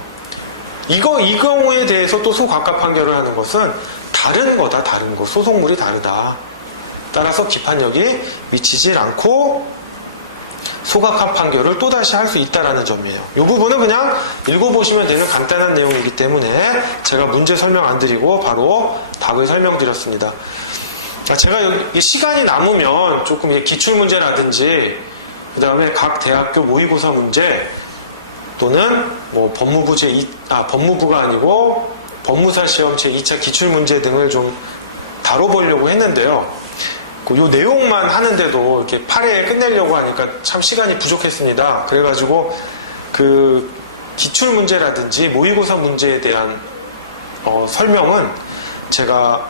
이 경우에 대해서 또 소각각 판결을 하는 것은 다른 거다. 소송물이 다르다. 따라서 기판력이 미치질 않고 소각각 판결을 또다시 할 수 있다는 점이에요. 이 부분은 그냥 읽어보시면 되는 간단한 내용이기 때문에 제가 문제 설명 안 드리고 바로 답을 설명드렸습니다. 제가 시간이 남으면 조금 기출문제라든지 그 다음에 각 대학교 모의고사 문제 또는 뭐 법무부가 아니고 법무사 시험 제2차 기출문제 등을 좀 다뤄보려고 했는데요. 요 내용만 하는데도 이렇게 8회에 끝내려고 하니까 참 시간이 부족했습니다. 그래가지고 그 기출문제라든지 모의고사 문제에 대한 설명은 제가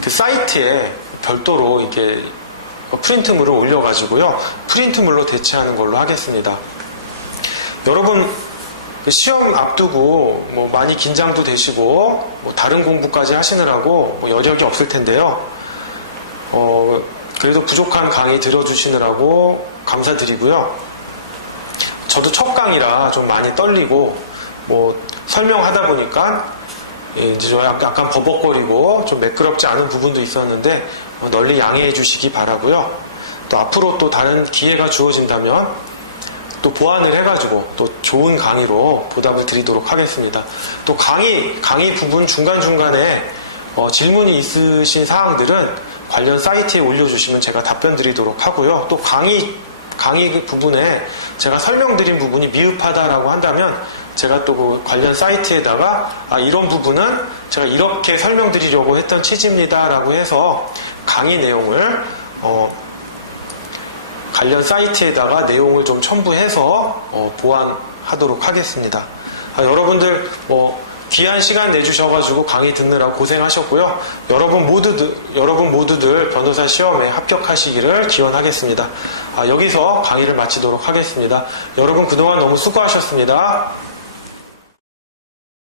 그 사이트에 별도로 이렇게 프린트물을 올려가지고요. 프린트물로 대체하는 걸로 하겠습니다. 여러분 시험 앞두고 뭐 많이 긴장도 되시고 뭐 다른 공부까지 하시느라고 뭐 여력이 없을 텐데요. 그래도 부족한 강의 들어주시느라고 감사드리고요. 저도 첫 강의라 좀 많이 떨리고 뭐 설명하다 보니까 이제 좀 약간 버벅거리고 좀 매끄럽지 않은 부분도 있었는데 널리 양해해 주시기 바라고요. 또 앞으로 또 다른 기회가 주어진다면 또 보완을 해가지고 또 좋은 강의로 보답을 드리도록 하겠습니다. 또 강의 부분 중간중간에 질문이 있으신 사항들은 관련 사이트에 올려주시면 제가 답변 드리도록 하고요. 또 강의 부분에 제가 설명드린 부분이 미흡하다라고 한다면 제가 또 그 관련 사이트에다가 이런 부분은 제가 이렇게 설명드리려고 했던 취지입니다 라고 해서 강의 내용을 관련 사이트에다가 내용을 좀 첨부해서 보완하도록 하겠습니다. 여러분들 귀한 시간 내주셔가지고 강의 듣느라 고생하셨고요. 여러분 모두들 변호사 시험에 합격하시기를 기원하겠습니다. 여기서 강의를 마치도록 하겠습니다. 여러분 그동안 너무 수고하셨습니다.